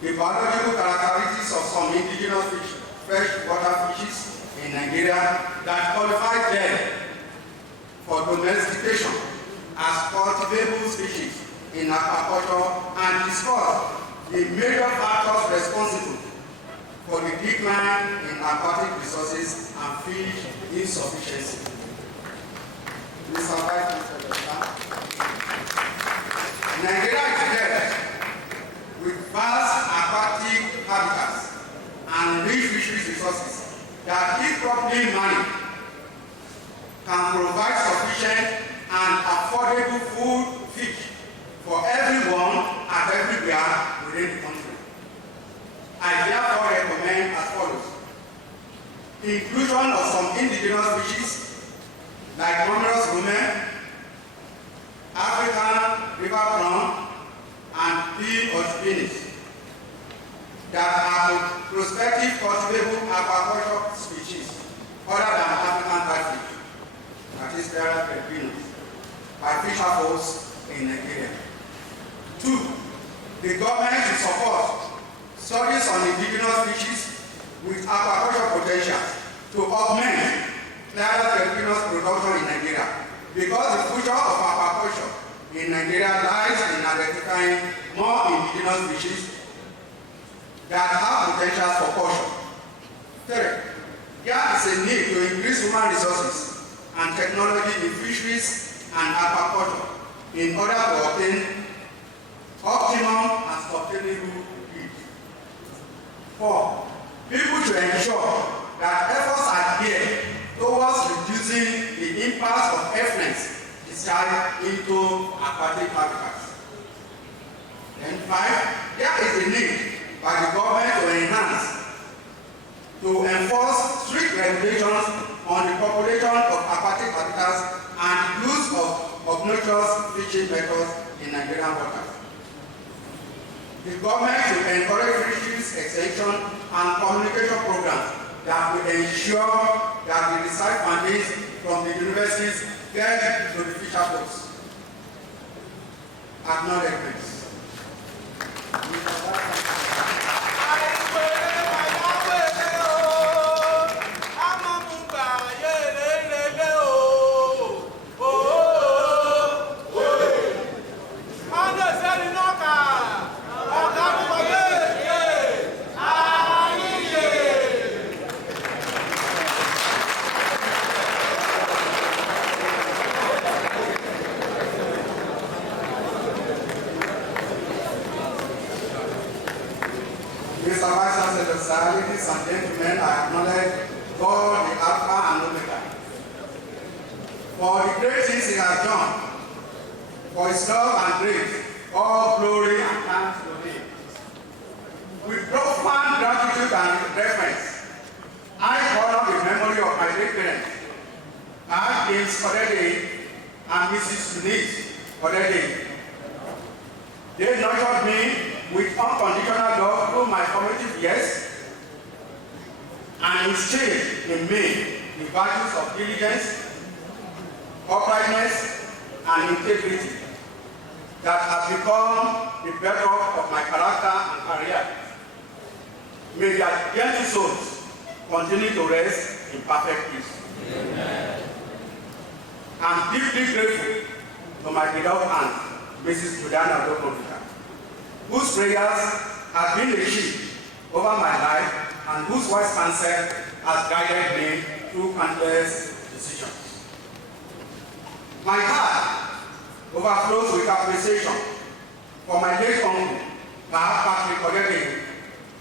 the biological characteristics of some indigenous freshwater fishes in Nigeria that qualify them for domestication as cultivable species in aquaculture, and discuss the major factors responsible for the decline in aquatic resources and fish insufficiency. Mr. Vice President, Nigeria is blessed with vast aquatic habitats and rich fisheries resources that, if properly managed, can provide sufficient and affordable food fish for everyone and everywhere within the country. I therefore recommend as follows: inclusion of some indigenous species like numerous rumen, African river prawn, and pea or spinach that are prospective cultivable aquaculture species other than African catfish, that is Terra peregrinus, by fisher folks in Nigeria. 2. The government should support studies on indigenous species with aquaculture potential to augment Terra peregrinus production in Nigeria, because the future of aquaculture in Nigeria lies in identifying more indigenous species that have potential for culture. 3. There is a need to increase human resources and technology in fisheries and aquaculture in order to obtain optimum and sustainable yield. 4. People should ensure that efforts are geared towards reducing the impact of effluents discharged into aquatic habitats. And 5. There is a need by the government to enforce strict regulations on the population of aquatic habitats and use of obnoxious fishing methods in Nigerian waters. The government should encourage fisheries extension and communication programs that will ensure that the research fundings from the universities get to the fisher folks. Acknowledgements. Ladies and gentlemen, I acknowledge God, the Alpha and Omega, for the great things He has done, for His love and grace, all glory and thanks to Him. With profound gratitude and reverence, I honor the memory of my great parents, James ODEDEYI and Mrs. Eunice ODEDEYI. They nurtured me with unconditional love through my formative years and instilled in me the values of diligence, uprightness, and integrity that have become the bedrock of my character and career. May their gentle souls continue to rest in perfect peace. Amen. I'm deeply grateful to my beloved aunt, Mrs. Juliana Dominic, whose prayers have been a shield over my life and whose wise counsel has guided me through countless decisions. My heart overflows with appreciation for my late uncle, Patrick ODEDEYI,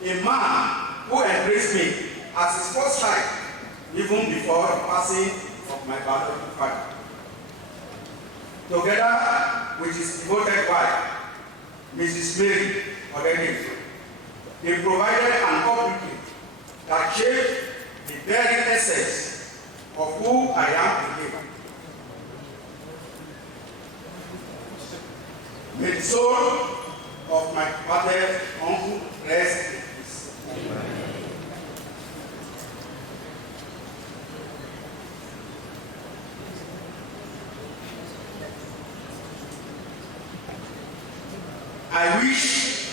a man who embraced me as his first child, even before the passing of my biological father. Together with his devoted wife, Mrs. Mary ODEDEYI, they provided an upbringing that shaped the very essence of who I am today. May the soul of my father's uncle rest in peace. I wish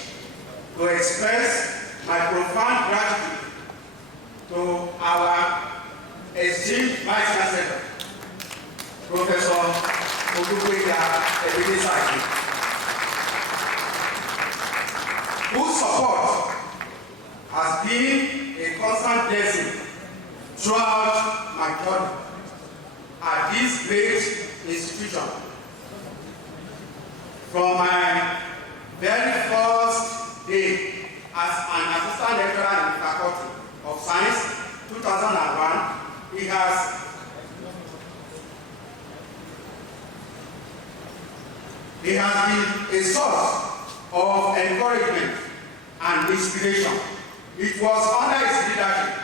to express my profound gratitude to our esteemed Vice Chancellor, Professor Olabode, whose support has been a constant blessing throughout my journey at this great institution. From my very first day as an assistant lecturer in the Faculty of Science, 2001, he has been a source of encouragement and inspiration. It was under his leadership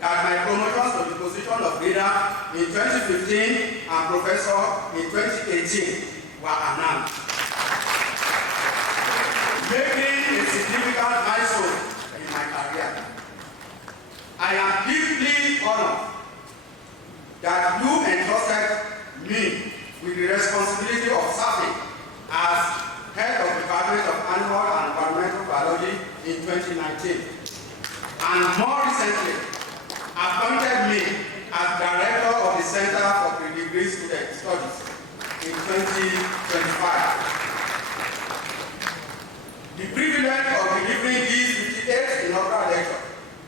that my promotions to the position of leader in 2015 and professor in 2018 were announced, making a significant milestone in my career. I am deeply honored that you entrusted me with the responsibility of serving as head of the Department of Animal and Environmental Biology in 2019, and more recently appointed me as director of the Center for Pre-Degree Student Studies in 2025. The privilege of delivering this 58th inaugural lecture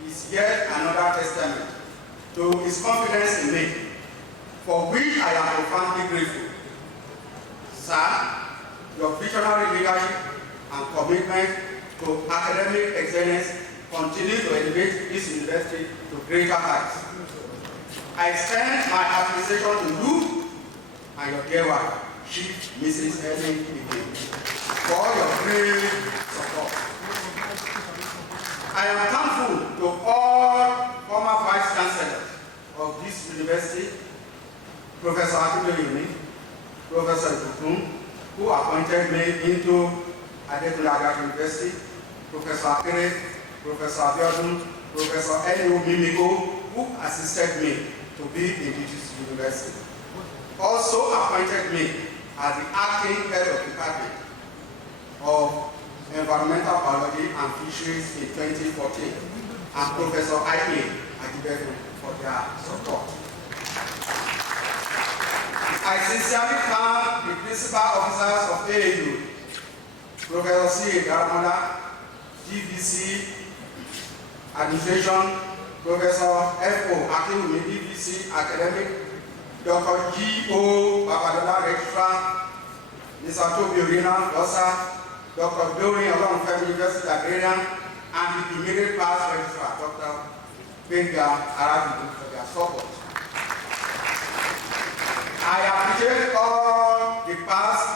is yet another testament to his confidence in me, for which I am profoundly grateful. Sir, your visionary leadership and commitment to academic excellence continue to elevate this university to greater heights. I extend my appreciation to you and your dear wife, Chief Mrs. Ellen Ike, for your great support. I am thankful to all former Vice Chancellors of this university, Professor Akindele, Professor Tukum, who appointed me into Adekulaga University, Professor Akere, Professor Abiodun, Professor N.U. Mimiko, who assisted me to be in this university. Also appointed me as the acting head of the Department of Environmental Biology and Fisheries in 2014, and Professor I.A. Ajibefu for their support. I sincerely thank the principal officers of AAU, Professor C. Garamada, DVC Administration, Professor F.O. Akinwumi, DVC Academic, Dr. G.O. Babadola, Registrar, Mr. Tobi Orina, Losa, Dr. Dorian Olonfemi, University Agrarian, and the immediate past Registrar, Dr. Benga Arabidu, for their support. I appreciate all the past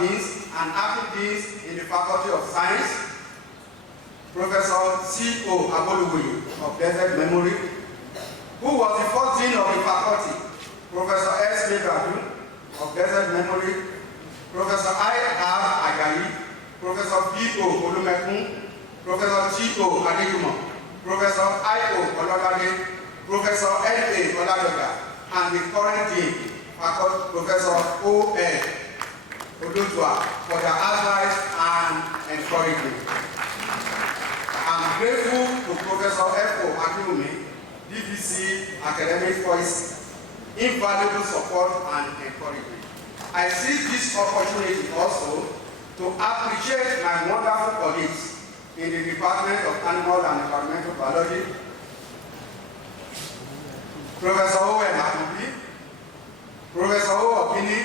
deans and acting deans in the Faculty of Science, Professor C.O. Abolugui of blessed memory, who was the first dean of the faculty, Professor S. Megradu of blessed memory, Professor I.R. Agayi, Professor B.O. Olumekun, Professor G.O. Adeyumo, Professor I.O. Ololade, Professor N.A. Oladoga, and the current dean, Professor O.L. Odozua, for their advice and encouragement. I'm grateful to Professor F.O. Akinwumi, DVC Academic, for his invaluable support and encouragement. I seize this opportunity also to appreciate my wonderful colleagues in the Department of Animal and Environmental Biology, Professor O.M. Akubi, Professor O. Opini,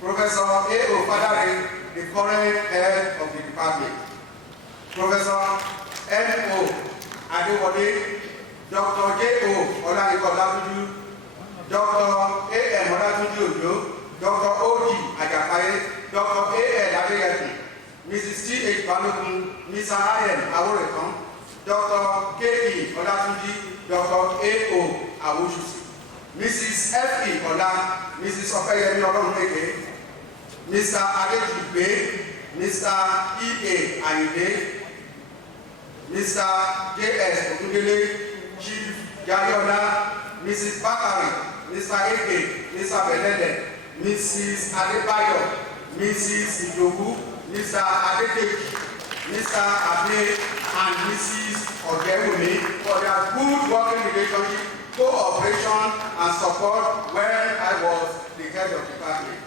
Professor A.O. Fadare, the current head of the department, Professor M.O. Adewale, Dr. J.O. Olabudu, Dr. A.M. Olatunji Ojo, Dr. O.G. Ajapaye, Dr. A.L. Adeyekun, Mrs. T.H. Balogun, Mr. I.M. Aworekan, Dr. K.E. Olatunji, Dr. A.O. Awoshusi, Mrs. F.E. Ola, Mrs. Opeyemi Olorunleke, Mr. Adejupe, Mr. E.A. Ayinde, Mr. J.S. Okudele, Chief Jayola, Mrs. Bakari, Mr. Eke, Mr. Belede, Mrs. Adebayo, Mrs. Ijogu, Mr. Adedeki, Mr. Abe, and Mrs. Ogewumi for their good working relationship, cooperation, and support when I was the head of the department.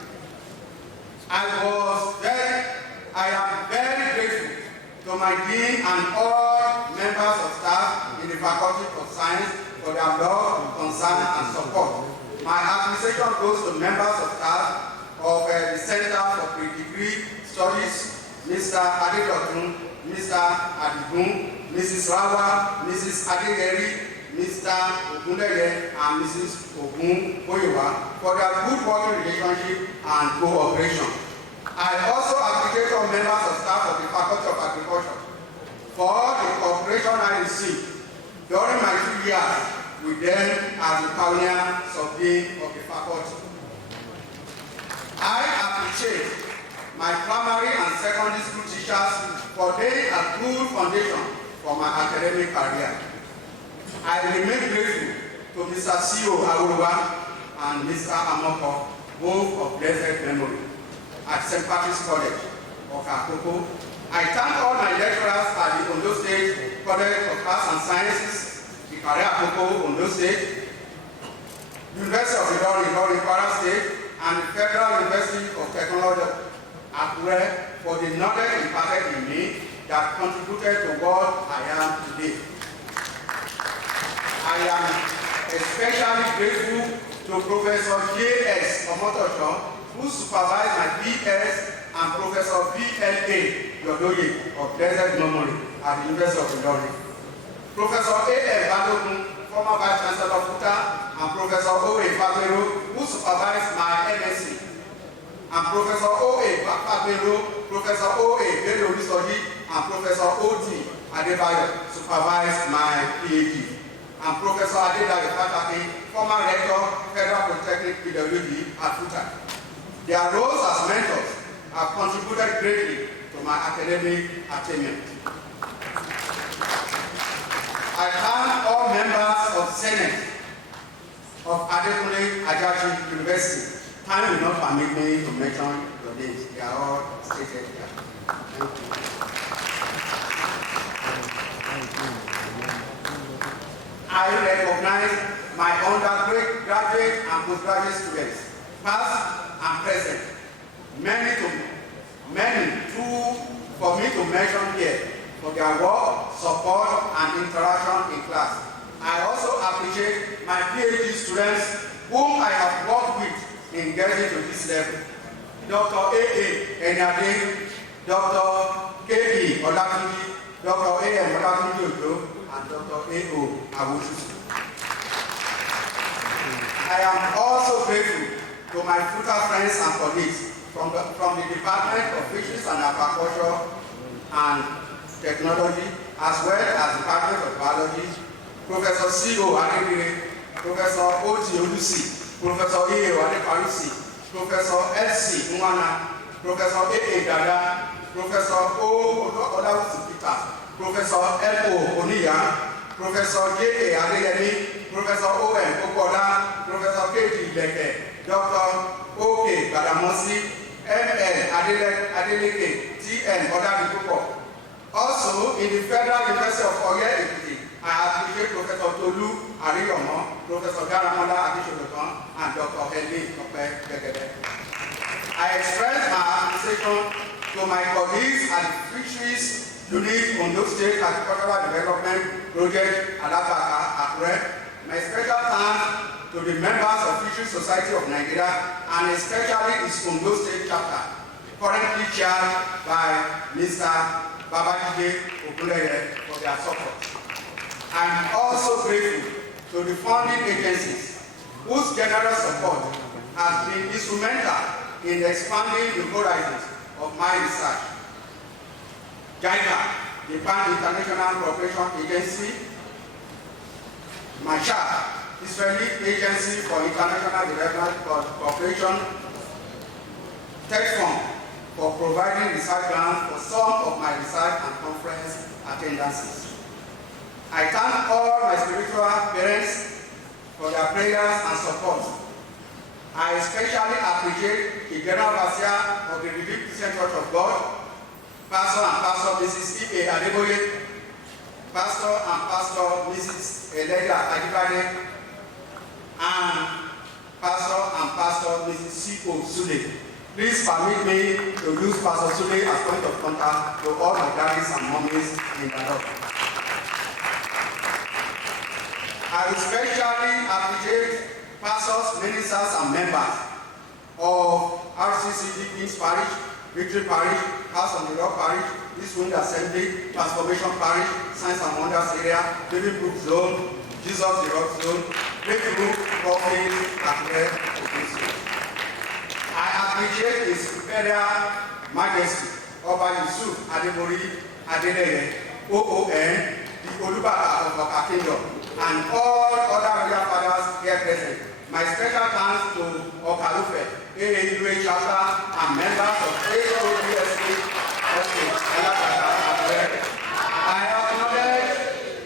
I am very grateful to my dean and all members of staff in the Faculty of Science for their love, concern, and support. My appreciation goes to members of staff of the Center for Pre-Degree Studies, Mr. Adedotun, Mr. Adigun, Mrs. Rawa, Mrs. Adegeri, Mr. Ogundeye, and Mrs. Ogunboyewa for their good working relationship and cooperation. I also appreciate all members of staff of the Faculty of Agriculture for the cooperation I received during my 2 years with them as the pioneer survey of the faculty. I appreciate my primary and secondary school teachers for laying a good foundation for my academic career. I remain grateful to Mr. C.O. Awoluwa and Mr. Amoko, both of blessed memory, at St. Patrick's College of Akoko. I thank all my lecturers at the Ondo State College of Arts and Sciences, the Career Akoko, Ondo State, University of Ilorin, Kwara State, and the Federal University of Technology, Akure, for the knowledge imparted in me that contributed to what I am today. I am especially grateful to Professor J.S. Omotosho, who supervised my BS, and Professor B.L.A. Yodoye of blessed memory at the University of Ilorin. Professor A.L. Balogun, former Vice Chancellor of FUTA, and Professor O.A. Fagbero, who supervised my MSc, and Professor O.A. Fagbero, Professor O.A. Bello Risoji, and Professor O.D. Adebayo supervised my PhD, and Professor Adedayo Fataki, former Rector, Federal Polytechnic PWD at FUTA. Their roles as mentors have contributed greatly to my academic attainment. I thank all members of the Senate of Adekunle Ajayi University. Time will not permit me to mention your names. They are all stated here. Thank you. I recognize my undergraduate, graduate, and postgraduate students, past and present. Many for me to mention here for their work, support, and interaction in class. I also appreciate my PhD students whom I have worked with in getting to this level. Dr. A.A. Enyade, Dr. K.E. Olatunji, Dr. A.M. Olatunji Ojo, and Dr. A.O. Awoshusu. I am also grateful to my FUTA friends and colleagues from the Department of Fisheries and Aquaculture and Technology, as well as the Department of Biology, Professor C.O. Adebire, Professor O.T. Olusi, Professor E.A. Adeparusi, Professor F.C. Nwana, Professor A.A. Dada, Professor O. Olabode Peter, Professor L.O. Oniya, Professor J.A. Adeyemi, Professor O.M. Okola, Professor K.D. Leke, Dr. O.K. Badamosi, M.L. Adeleke, T.N. Odadipupo. Also, in the Federal University of Oye Ekiti, I appreciate Professor Tolu Ariyomo, Professor Garamola Adishodokan, and Dr. Heli Kope Begede. I express my appreciation to my colleagues at the Fisheries Unit Ondo State Agricultural Development Project Alabaka, Akure. My special thanks to the members of Fisheries Society of Nigeria, and especially its Ondo State chapter, currently chaired by Mr. Babajide Ogunleye for their support. I am also grateful to the funding agencies whose generous support has been instrumental in expanding the horizons of my research. JICA, the Pan International Cooperation Agency, MASHA, Israeli Agency for International Development Cooperation, TechFund, for providing research grants for some of my research and conference attendances. I thank all my spiritual parents for their prayers and support. I especially appreciate the General Overseer of the Redeemed Christian Church of God, Pastor and Pastor Mrs. E.A. Adeboye, Pastor and Pastor Mrs. Eleja Adibade, and Pastor and Pastor Mrs. C.O. Sule. Please permit me to use Pastor Sule as point of contact to all my daddies and mummies in the Lord. I especially appreciate pastors, ministers, and members of RCCD Kings Parish, Victory Parish, House on the Rock Parish, East Wind Assembly, Transformation Parish, Signs and Wonders Area, Living Brook Zone, Jesus the Rock Zone, Living Brook, Coffee, and Red Zone. I appreciate His Imperial Majesty, Oba Yusuf Adebori Adeleye, OON, the Olubode of our Kingdom, and all other royal fathers here present. My special thanks to Okalufe, AAUA chapter, and members of AAUA. I acknowledge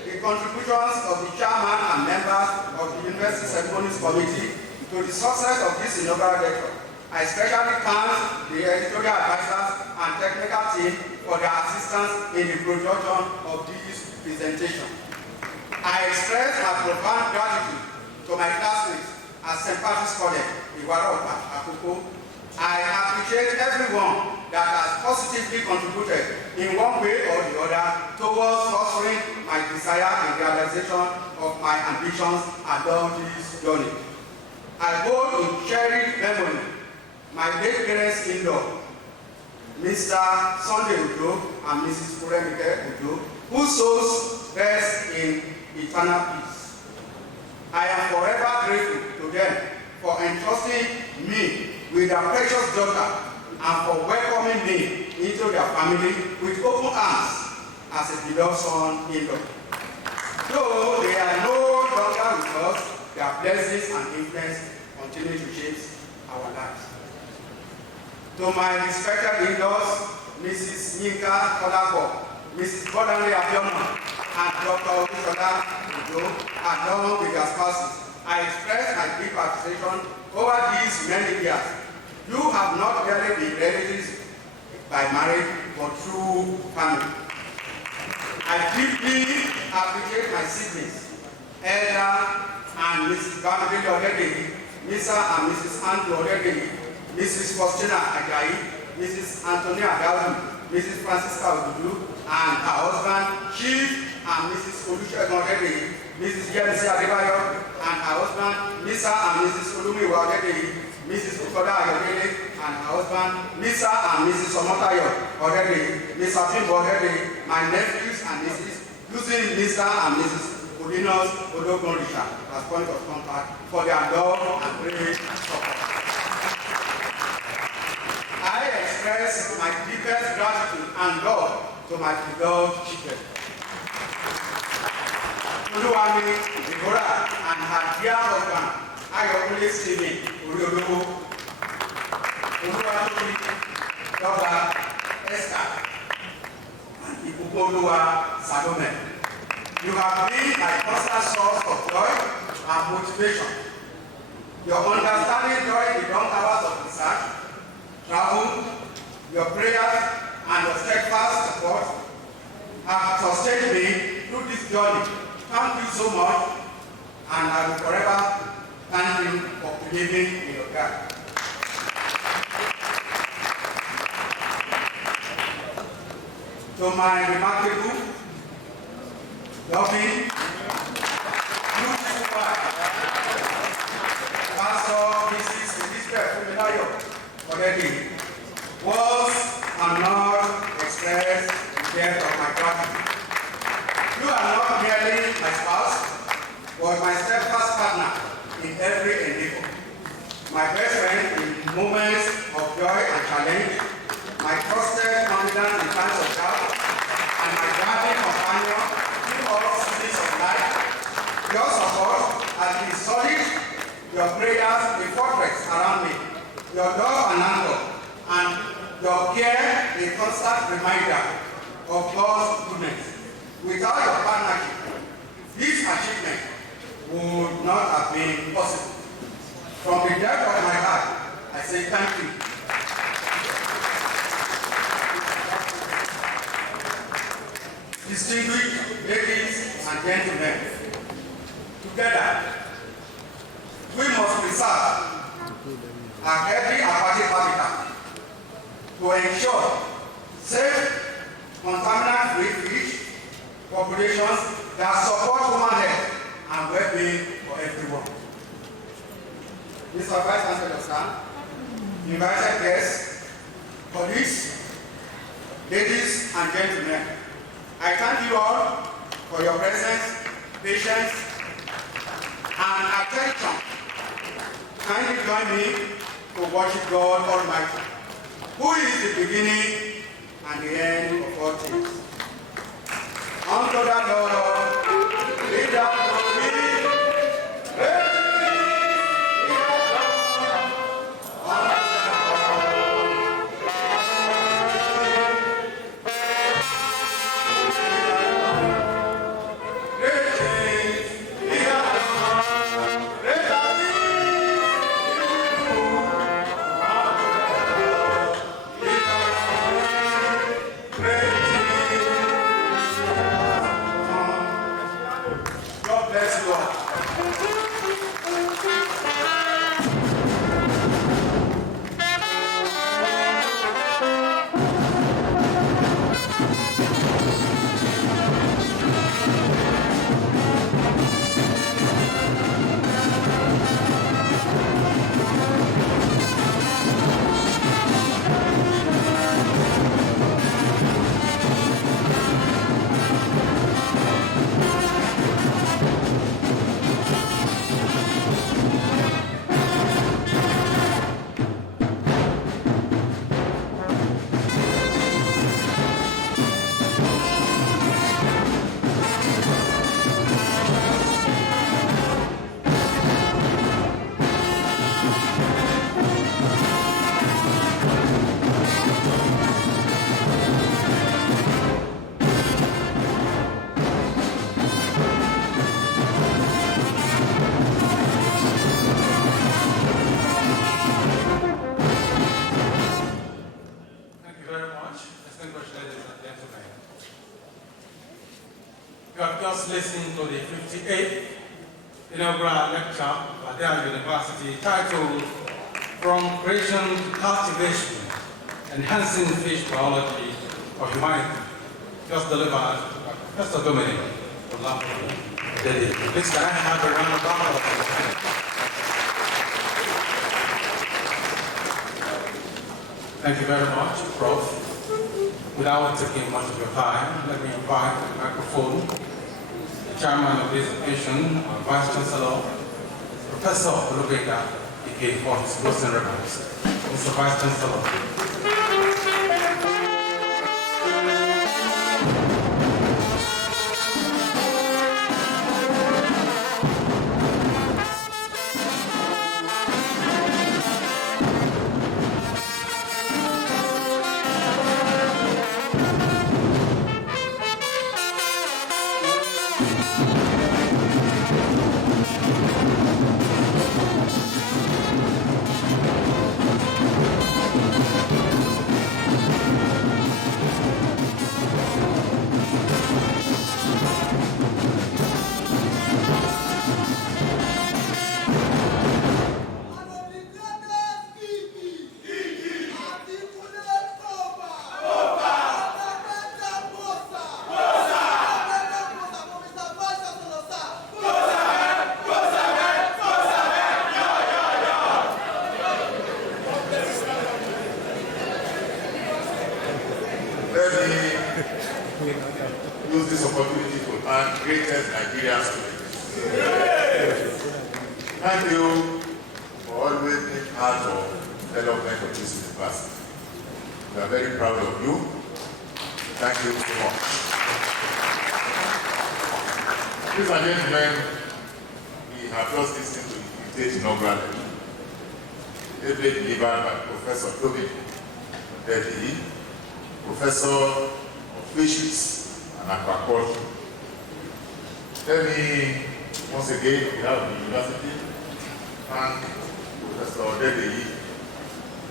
the contributions of the chairman and members of the University Ceremonies Committee to the success of this inaugural lecture. I especially thank the editorial advisors and technical team for their assistance in the production of this presentation. I express my profound gratitude to my classmates at St. Patrick's College, Iwara Akoko. I appreciate everyone that has positively contributed in one way or the other towards fostering my desire and realization of my ambitions along this journey. I hold in cherished memory my late parents-in-law, Mr. Sunday Udo and Mrs. Kuremike Udo, whose souls rest in eternal peace. I am forever grateful to them for entrusting me with their precious daughter and for welcoming me into their family with open arms as a beloved son-in-law. Though they are no longer with us, their blessings and influence continue to shape our lives. To my respected in-laws, Mrs. Yinka Olabode, Mrs. Bodani Abiona, and Dr. Olushola Udo, along with their spouses, I express my deep appreciation over these many years. You have not merely been relatives by marriage, but through family. I deeply appreciate my siblings, Elder and Mrs. Bamidele Odedeyi, Mr. and Mrs. Andrew Odedeyi, Mrs. Faustina Ajayi, Mrs. Antonia Dawdu, Mrs. Francisca Odudu, and her husband, Chief and Mrs. Olusegun Odedeyi, Mrs. Yemisi Adebayo, and her husband, Mr. and Mrs. Olumiwa Odedeyi, Mrs. Ukoda Ayodele, and her husband, Mr. and Mrs. Omotayo Odedeyi, Mr. Bimbo Odedeyi, my nephews and nieces, using Mr. and Mrs. Olinos Odogunrisha as point of contact for their love and great support. I express my deepest gratitude and love to my beloved children. Oluwani, Deborah, and her dear husband, Ayokunle Stephen Oriolowo, Oluwatobi, Dr. Esther, and Ibukoluwa Salome. You have been my constant source of joy and motivation. Your understanding during the long hours of research, travel, your prayers, and your steadfast support have sustained me through this journey. Thank you so much, and I will forever thank you for believing in your God. To my remarkable, loving, beautiful wife, Pastor Mrs. Elizabeth Fumilayo Odedeyi, words cannot express the depth of my gratitude. You are not merely my spouse, but my steadfast partner in every endeavor. My best friend in moments of joy and challenge, my trusted confidant in times of doubt, and my guiding companion through all seasons of life. Your support has been solid, your prayers a fortress around me, your love and anger, and your care a constant reminder of God's goodness. Without your partnership, this achievement would not have been possible. From the depth of my heart, I say thank you. distinguished ladies and gentlemen, together we must preserve our healthy aquatic habitat to ensure safe, contaminant-free fish populations that support human health and well-being for everyone. Mr. Vice Chancellor, sir, invited guests, colleagues, ladies and gentlemen, I thank you all for your presence, patience, and attention. Kindly join me to worship God Almighty, who is the beginning and the end of all things. Unto the Lord, be the glory. Listening to the 58th inaugural lecture at ODEDEYI University titled From Creation to Cultivation, Enhancing Fish Biology for Humanity, just delivered by Professor Dominic, Olabode. Please can I have a round of applause? Thank you very much, Prof. Without taking much of your time, let me invite the microphone Chairman of this occasion, our Vice Chancellor, Professor Olabode, for his closing remarks. Mr. Vice Chancellor. Use this opportunity to thank greatest Nigerian students. Thank you for always being part of the development of this university. We are very proud of you. Thank you so much. Ladies and gentlemen, we have just listened to the 58th inaugural lecture. Ably delivered by Professor Dominic, ODEDEYI, Professor of Fisheries and Aquaculture. Let me once again, on behalf of the university, thank Professor ODEDEYI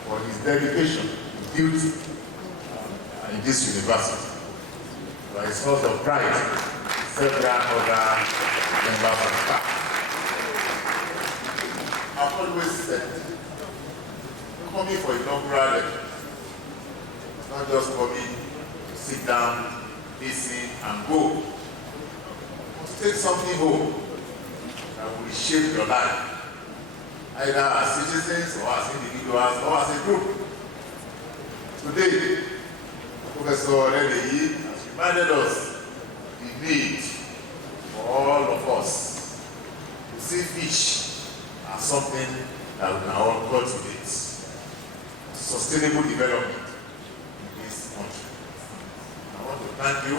for his dedication to duty in this university. You are a source of pride to several other members of staff. I've always said, coming for inaugural lecture, not just coming to sit down, listen, and go, but to take something home that will reshape your life, either as citizens, or as individuals, or as a group. Today, Professor ODEDEYI has reminded us the need for all of us to see fish as something that we can all cultivate. Sustainable development in this country. I want to thank you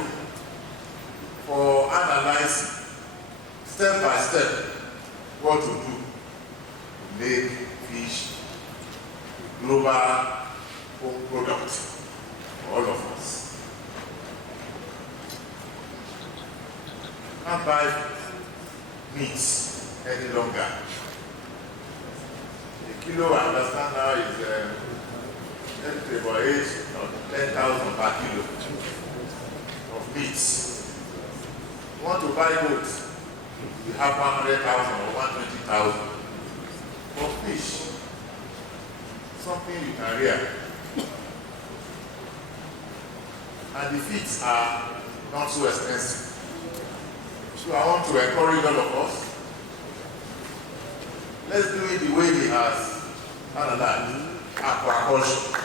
for analyzing step by step what to do to make fish a global home product for all of us. Can't buy meat any longer. The kilo I understand now is about 10,000 per kilo of meat. You want to buy goat, you have 100,000 or 120,000. For fish, something you can rear. And the feeds are not so expensive. So I want to encourage all of us, let's do it the way he has analyzed, aquaculture.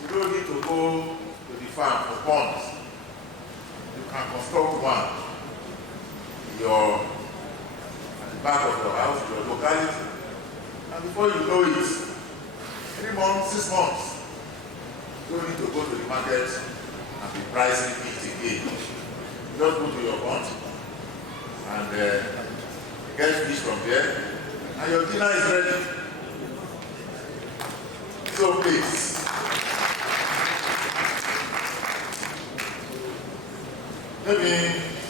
You don't need to go to the farm for ponds. You can construct one at the back of your house, your locality, and before you know it, 3 months, 6 months, you don't need to go to the market and be pricing it again. You just go to your pond and get fish from there, and your dinner is ready. So please, let me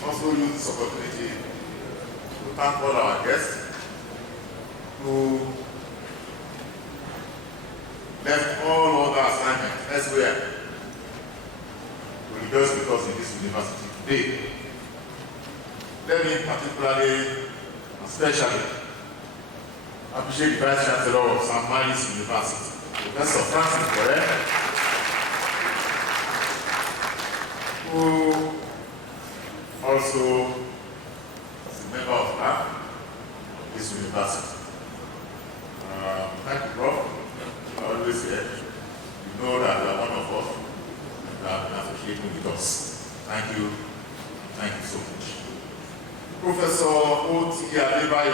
also use this opportunity to thank all our guests who left all other assignments elsewhere to rejoice with us in this university today. Let me particularly and especially appreciate the Vice Chancellor of St. Mary's University, Professor Francis Borel, who also is a member of staff of this university. Thank you, Prof. I always say, you know that you are one of us and have been associating with us. Thank you so much. Professor ODEDEYI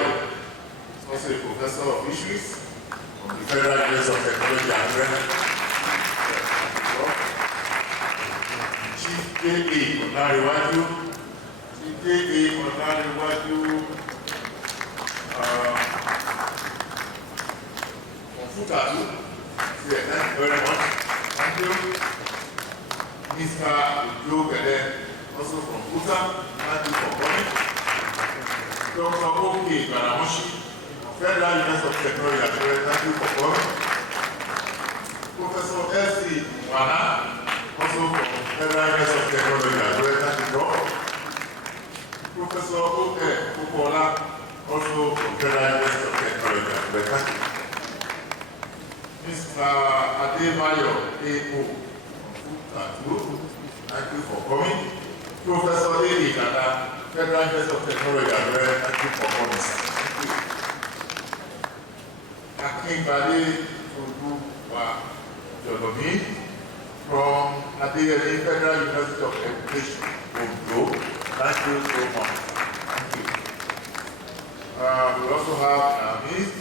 is also a professor of fisheries from the Federal University of Technology and Training. Chief K.A. Olabode, thank you very much. Thank you. Mr. Olabode, also from Futa, thank you for coming. Dr. O.K. Federal University of Technology and Training, thank you for coming. Professor S.C. Wana, also from Federal University of Technology and Training, thank you for. Professor O.K. Kukola, also from Federal University of Technology and Training, thank you. Mr. Adebayo A.O. from thank you for coming. Professor A.D. Kata, Federal University of Technology and Training, thank you for coming. Thank you. Akimbade Dominic from AAUA Federal University of Education, Ondo. Thank you so much. Thank you. We also have our midst,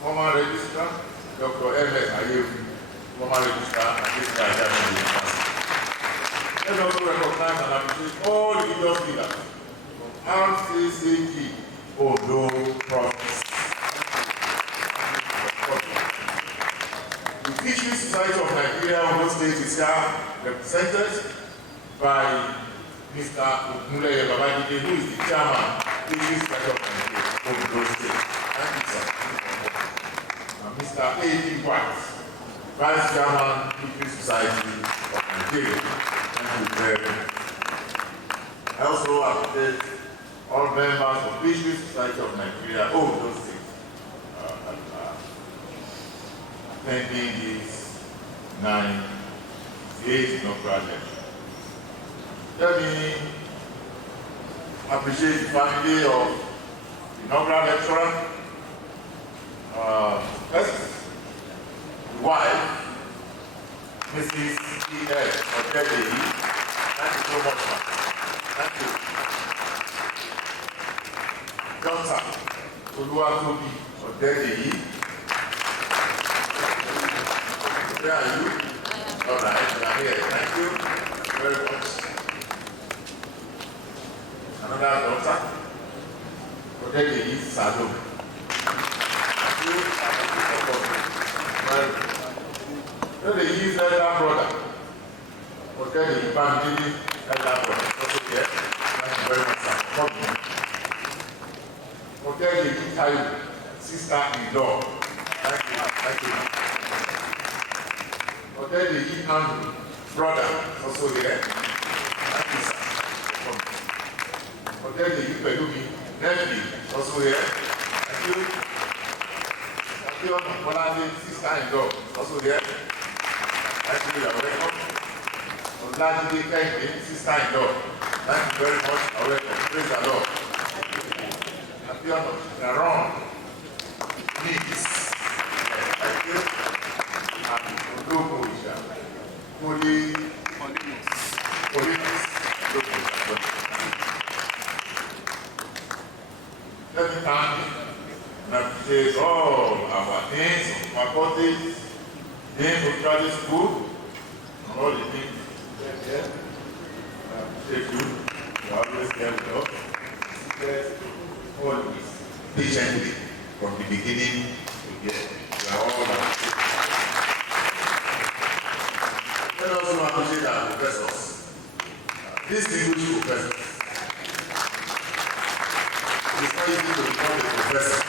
former registrar, Dr. M.S. Ayewu, former registrar at this University. Let's also recognize and appreciate all the leaders leaders from RCCG, Ondo Prof. The Fisheries Society of Nigeria, Ondo State, is here represented by Mr. Ogunleye Babajide, who is the chairman of the Fisheries Society of Nigeria, Ondo State. Thank you, sir. Mr. A.D. White, Vice Chairman, People's Society of Nigeria. Thank you very much. I also appreciate all members of People's Society of Nigeria, all those things, attending this 9th inaugural lecture. Let me appreciate the family of the inaugural lecturer, first, the wife, Mrs. E.S. ODEDEYI. Thank you so much, ma'am. Thank you. Daughter, Olabode ODEDEYI. Where are you? All right, you are here. Thank you very much. Another daughter, ODEDEYI Sado. Thank you. ODEDEYI's elder brother, ODEDEYI family elder brother, also here. Thank you very much, sir. ODEDEYI Tayo, sister-in-law. Thank you. Thank you. ODEDEYI Andrew, brother, also here. Thank you, sir. ODEDEYI Pelumi, nephew, also here. Thank you. Thank you, Olabode, sister-in-law, also here. Thank you, you are welcome. Olabode, sister-in-law. Thank you very much. Praise the Lord. Thank you, Aaron. Needs. Thank you. And Olabode, Police. Let me thank you and appreciate all our things, faculties, things of graduate school, and all the things here. I appreciate you. You are always there with us. Always patiently from the beginning to the end. You are all appreciated. Let us also appreciate our professors. Distinguished professors. It's not easy to become a professor.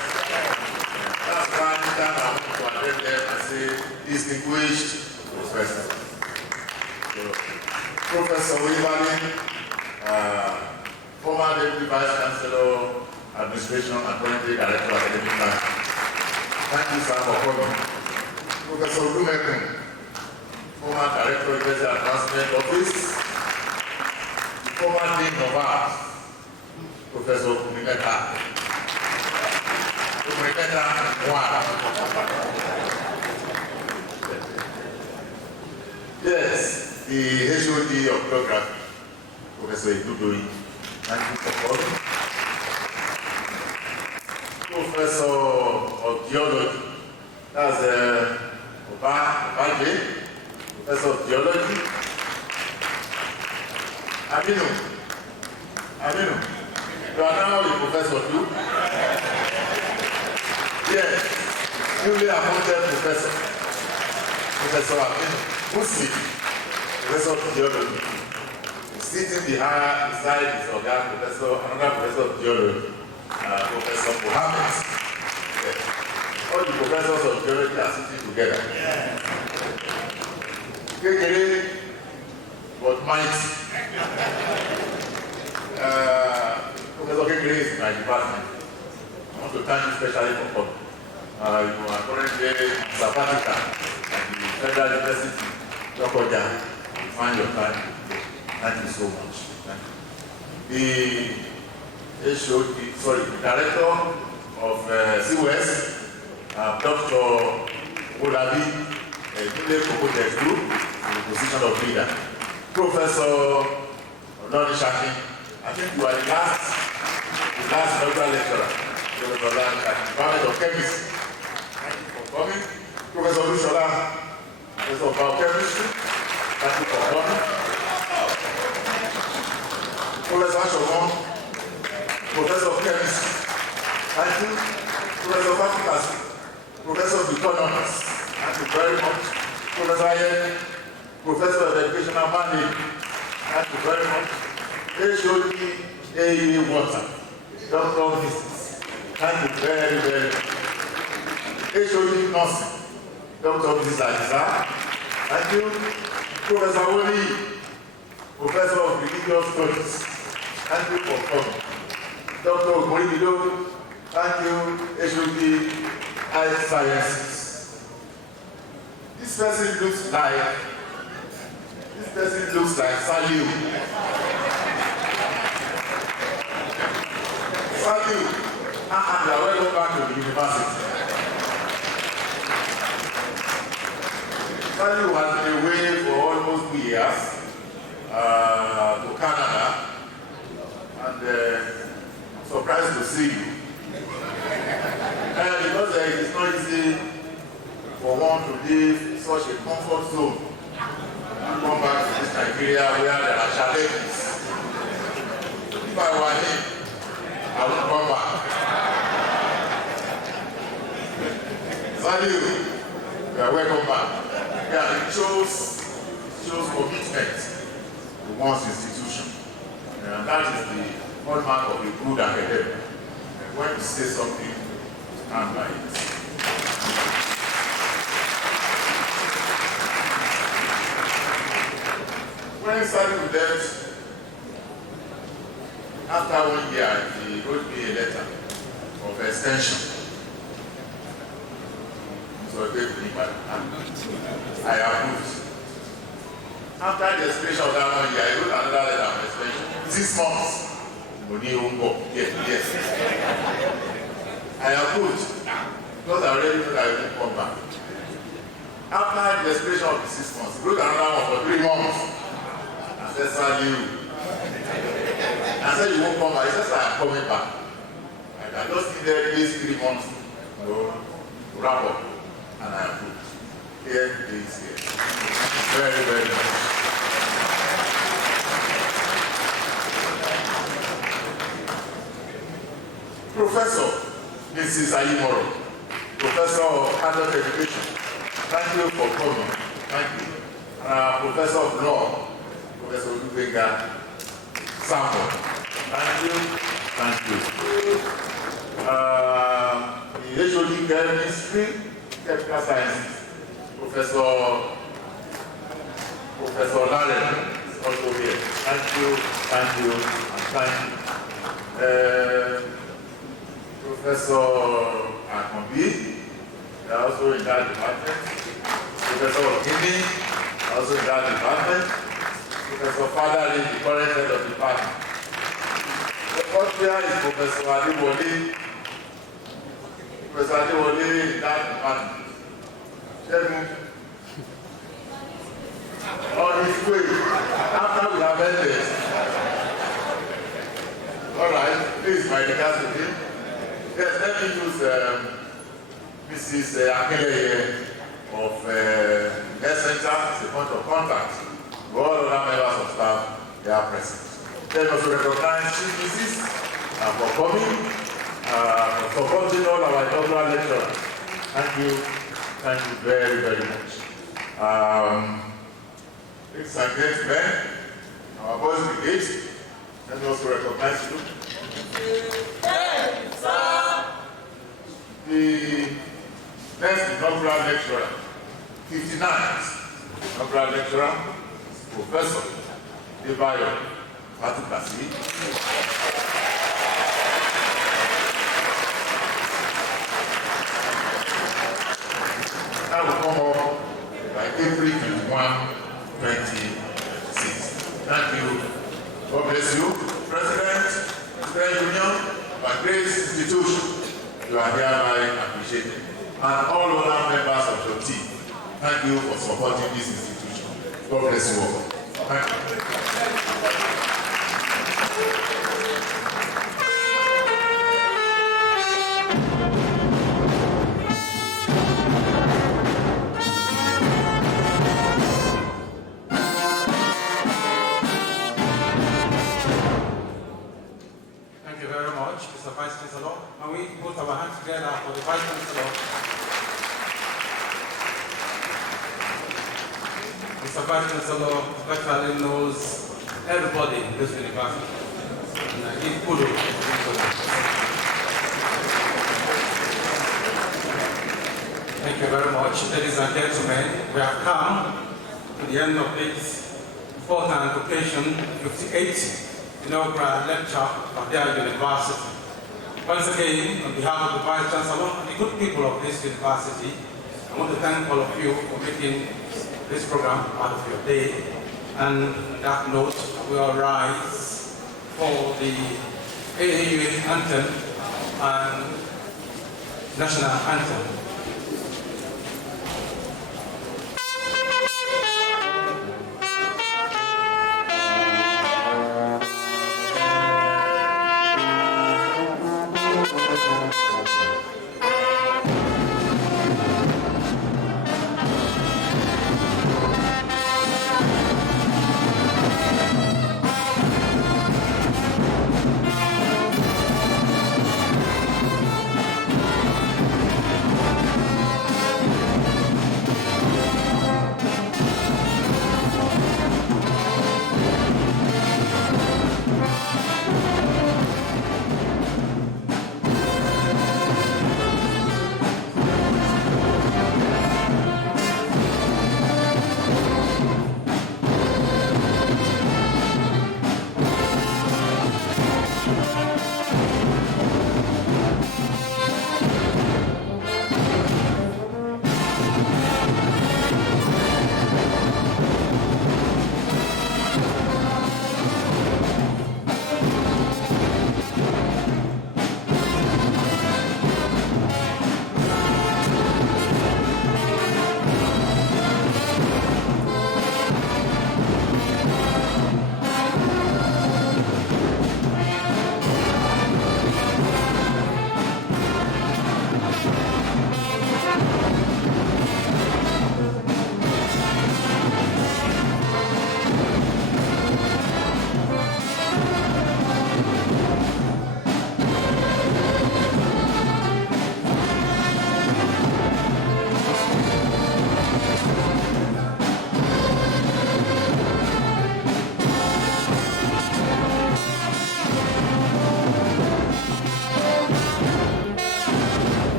That's why anytime I want to address them, I say distinguished professor. So, Professor Olabode, former Deputy Vice Chancellor, Administration and Currently Director of Academic Life. Thank you, sir, for coming. Professor Dominic, former Director of University Advancement Office, the former Dean of Arts, Professor Dominic. Yes, the HOD of Geography, Professor Olabode. Thank you for calling. Professor of Geology, that's Olabode, Professor of Geology. Aminu, you are now a professor too? Yes, newly appointed professor, Professor Aminu Muslim, Professor of Geology. Sitting beside his other professor, another professor of Geology, Professor Mohammed. Yes. All the professors of Geology are sitting together. Kekere, but mighty. Professor Kekere is my department. I want to thank you especially for coming. You are currently sabbatical at the Federal University, Lokoja. You find your time. Thank you so much. Thank you. The Director of CUS, Dr. Olabode, newly promoted group in the position of leader. Professor Dominic, I think you are the last inaugural lecturer. Department of Chemistry. Thank you for coming. Professor Lushola, Professor of Biochemistry. Thank you for coming. Professor Ashomon, Professor of Chemistry. Thank you. Professor of Advocacy, Professor of Economics. Thank you very much. Professor Ayen, Professor of Educational Management. Thank you very much. HOD AAUA Water, Dr. Mrs. Thank you very, very much. HOD Nursing, Dr. Mrs. Adisa. Thank you. Professor Woli, Professor of Religious Studies. Thank you for coming. Dr. Moribido, thank you, HOD Health Sciences. This person looks like Saliu. Saliu, you are welcome back to the university. Saliu has been away for almost 2 years to Canada, and I'm surprised to see you. Because it is not easy for one to leave such a comfort zone and come back to this Nigeria where there are challenges. If I were him, I would come back. Saliu, you are welcome back. Yeah, it shows commitment to one's institution. And that is the hallmark of a good academic. And when you say something, stand by it. When Saliu left, after 1 year, he wrote me a letter of extension. So I approved. After the expiration of that 1 year, I wrote another letter of extension. 6 months. Yes. I approved because I already knew that I would come back. After the expiration of the 6 months, I wrote another one for 3 months. I said, Saliu. I said, you won't come back. He said, I am coming back. I just needed at least 3 months to wrap up. And I approved. Here it is here. Very, very much. Professor Mrs. Ayimoro, Professor of Adult Education, thank you for coming. Thank you. Professor of Law, Professor Olubode Sample, thank you. Thank you. The HOD Chemistry, Chemical Sciences, Professor Larry is also here. Thank you, and thank you. Professor Akombi, they are also in that department. Professor Okini, also in that department. Professor Fadari, the current head of the department. The fourth here is Professor Adewole. Professor Adewole in that department. On his way, after we have ended. All right, please, my regards to him. Yes, let me use Mrs. Akeleye of Health Center as a point of contact to all other members of staff they are present. Let us recognize Chief Mrs. for coming, for supporting all our doctoral lecturers. Thank you very, very much. Ladies and gentlemen, our boys brigade, let me also recognize you. The next inaugural lecturer, 59th inaugural lecturer, is Professor Debayo Fatukasi. That will come up by April 21, 2026. Thank you. God bless you. President, Student Union, by Grace Institution. You are hereby appreciated. And all other members of your team, thank you for supporting this institution. God bless you all. Thank you. Thank you very much, Mr. Vice Chancellor. Can we put our hands together for the Vice Chancellor? Mr. Vice Chancellor virtually knows everybody in this university. And he could Thank you very much. much, ladies and gentlemen. We have come to the end of this important occasion, 58th inaugural lecture of their university. Once again, on behalf of the Vice Chancellor and the good people of this university, I want to thank all of you for making this program part of your day. And on that note, we all rise for the AAUA anthem and national anthem.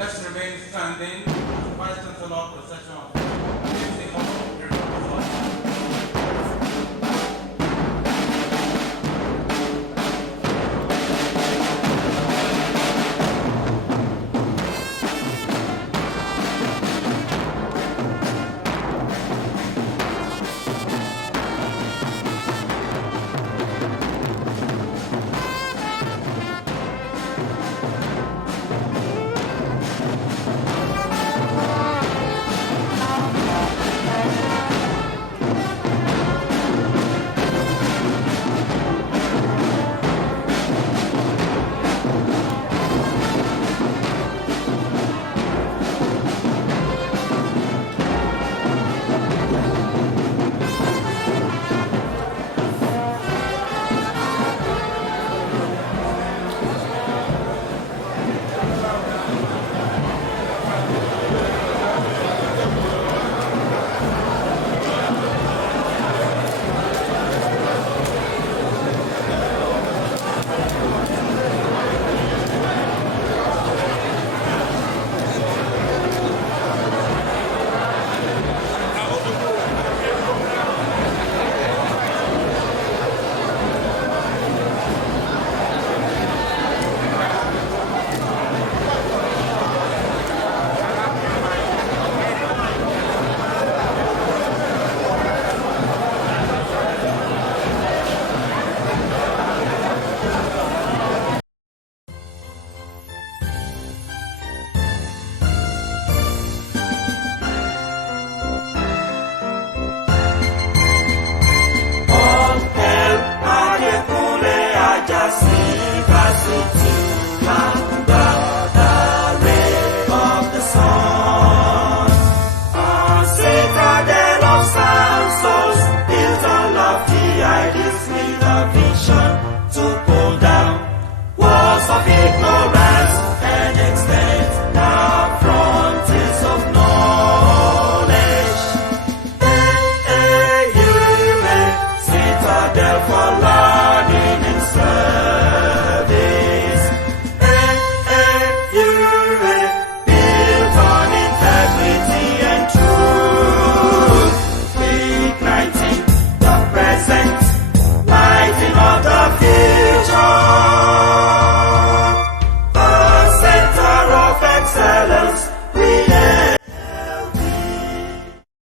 Let's remain standing. Vice Chancellor, procession.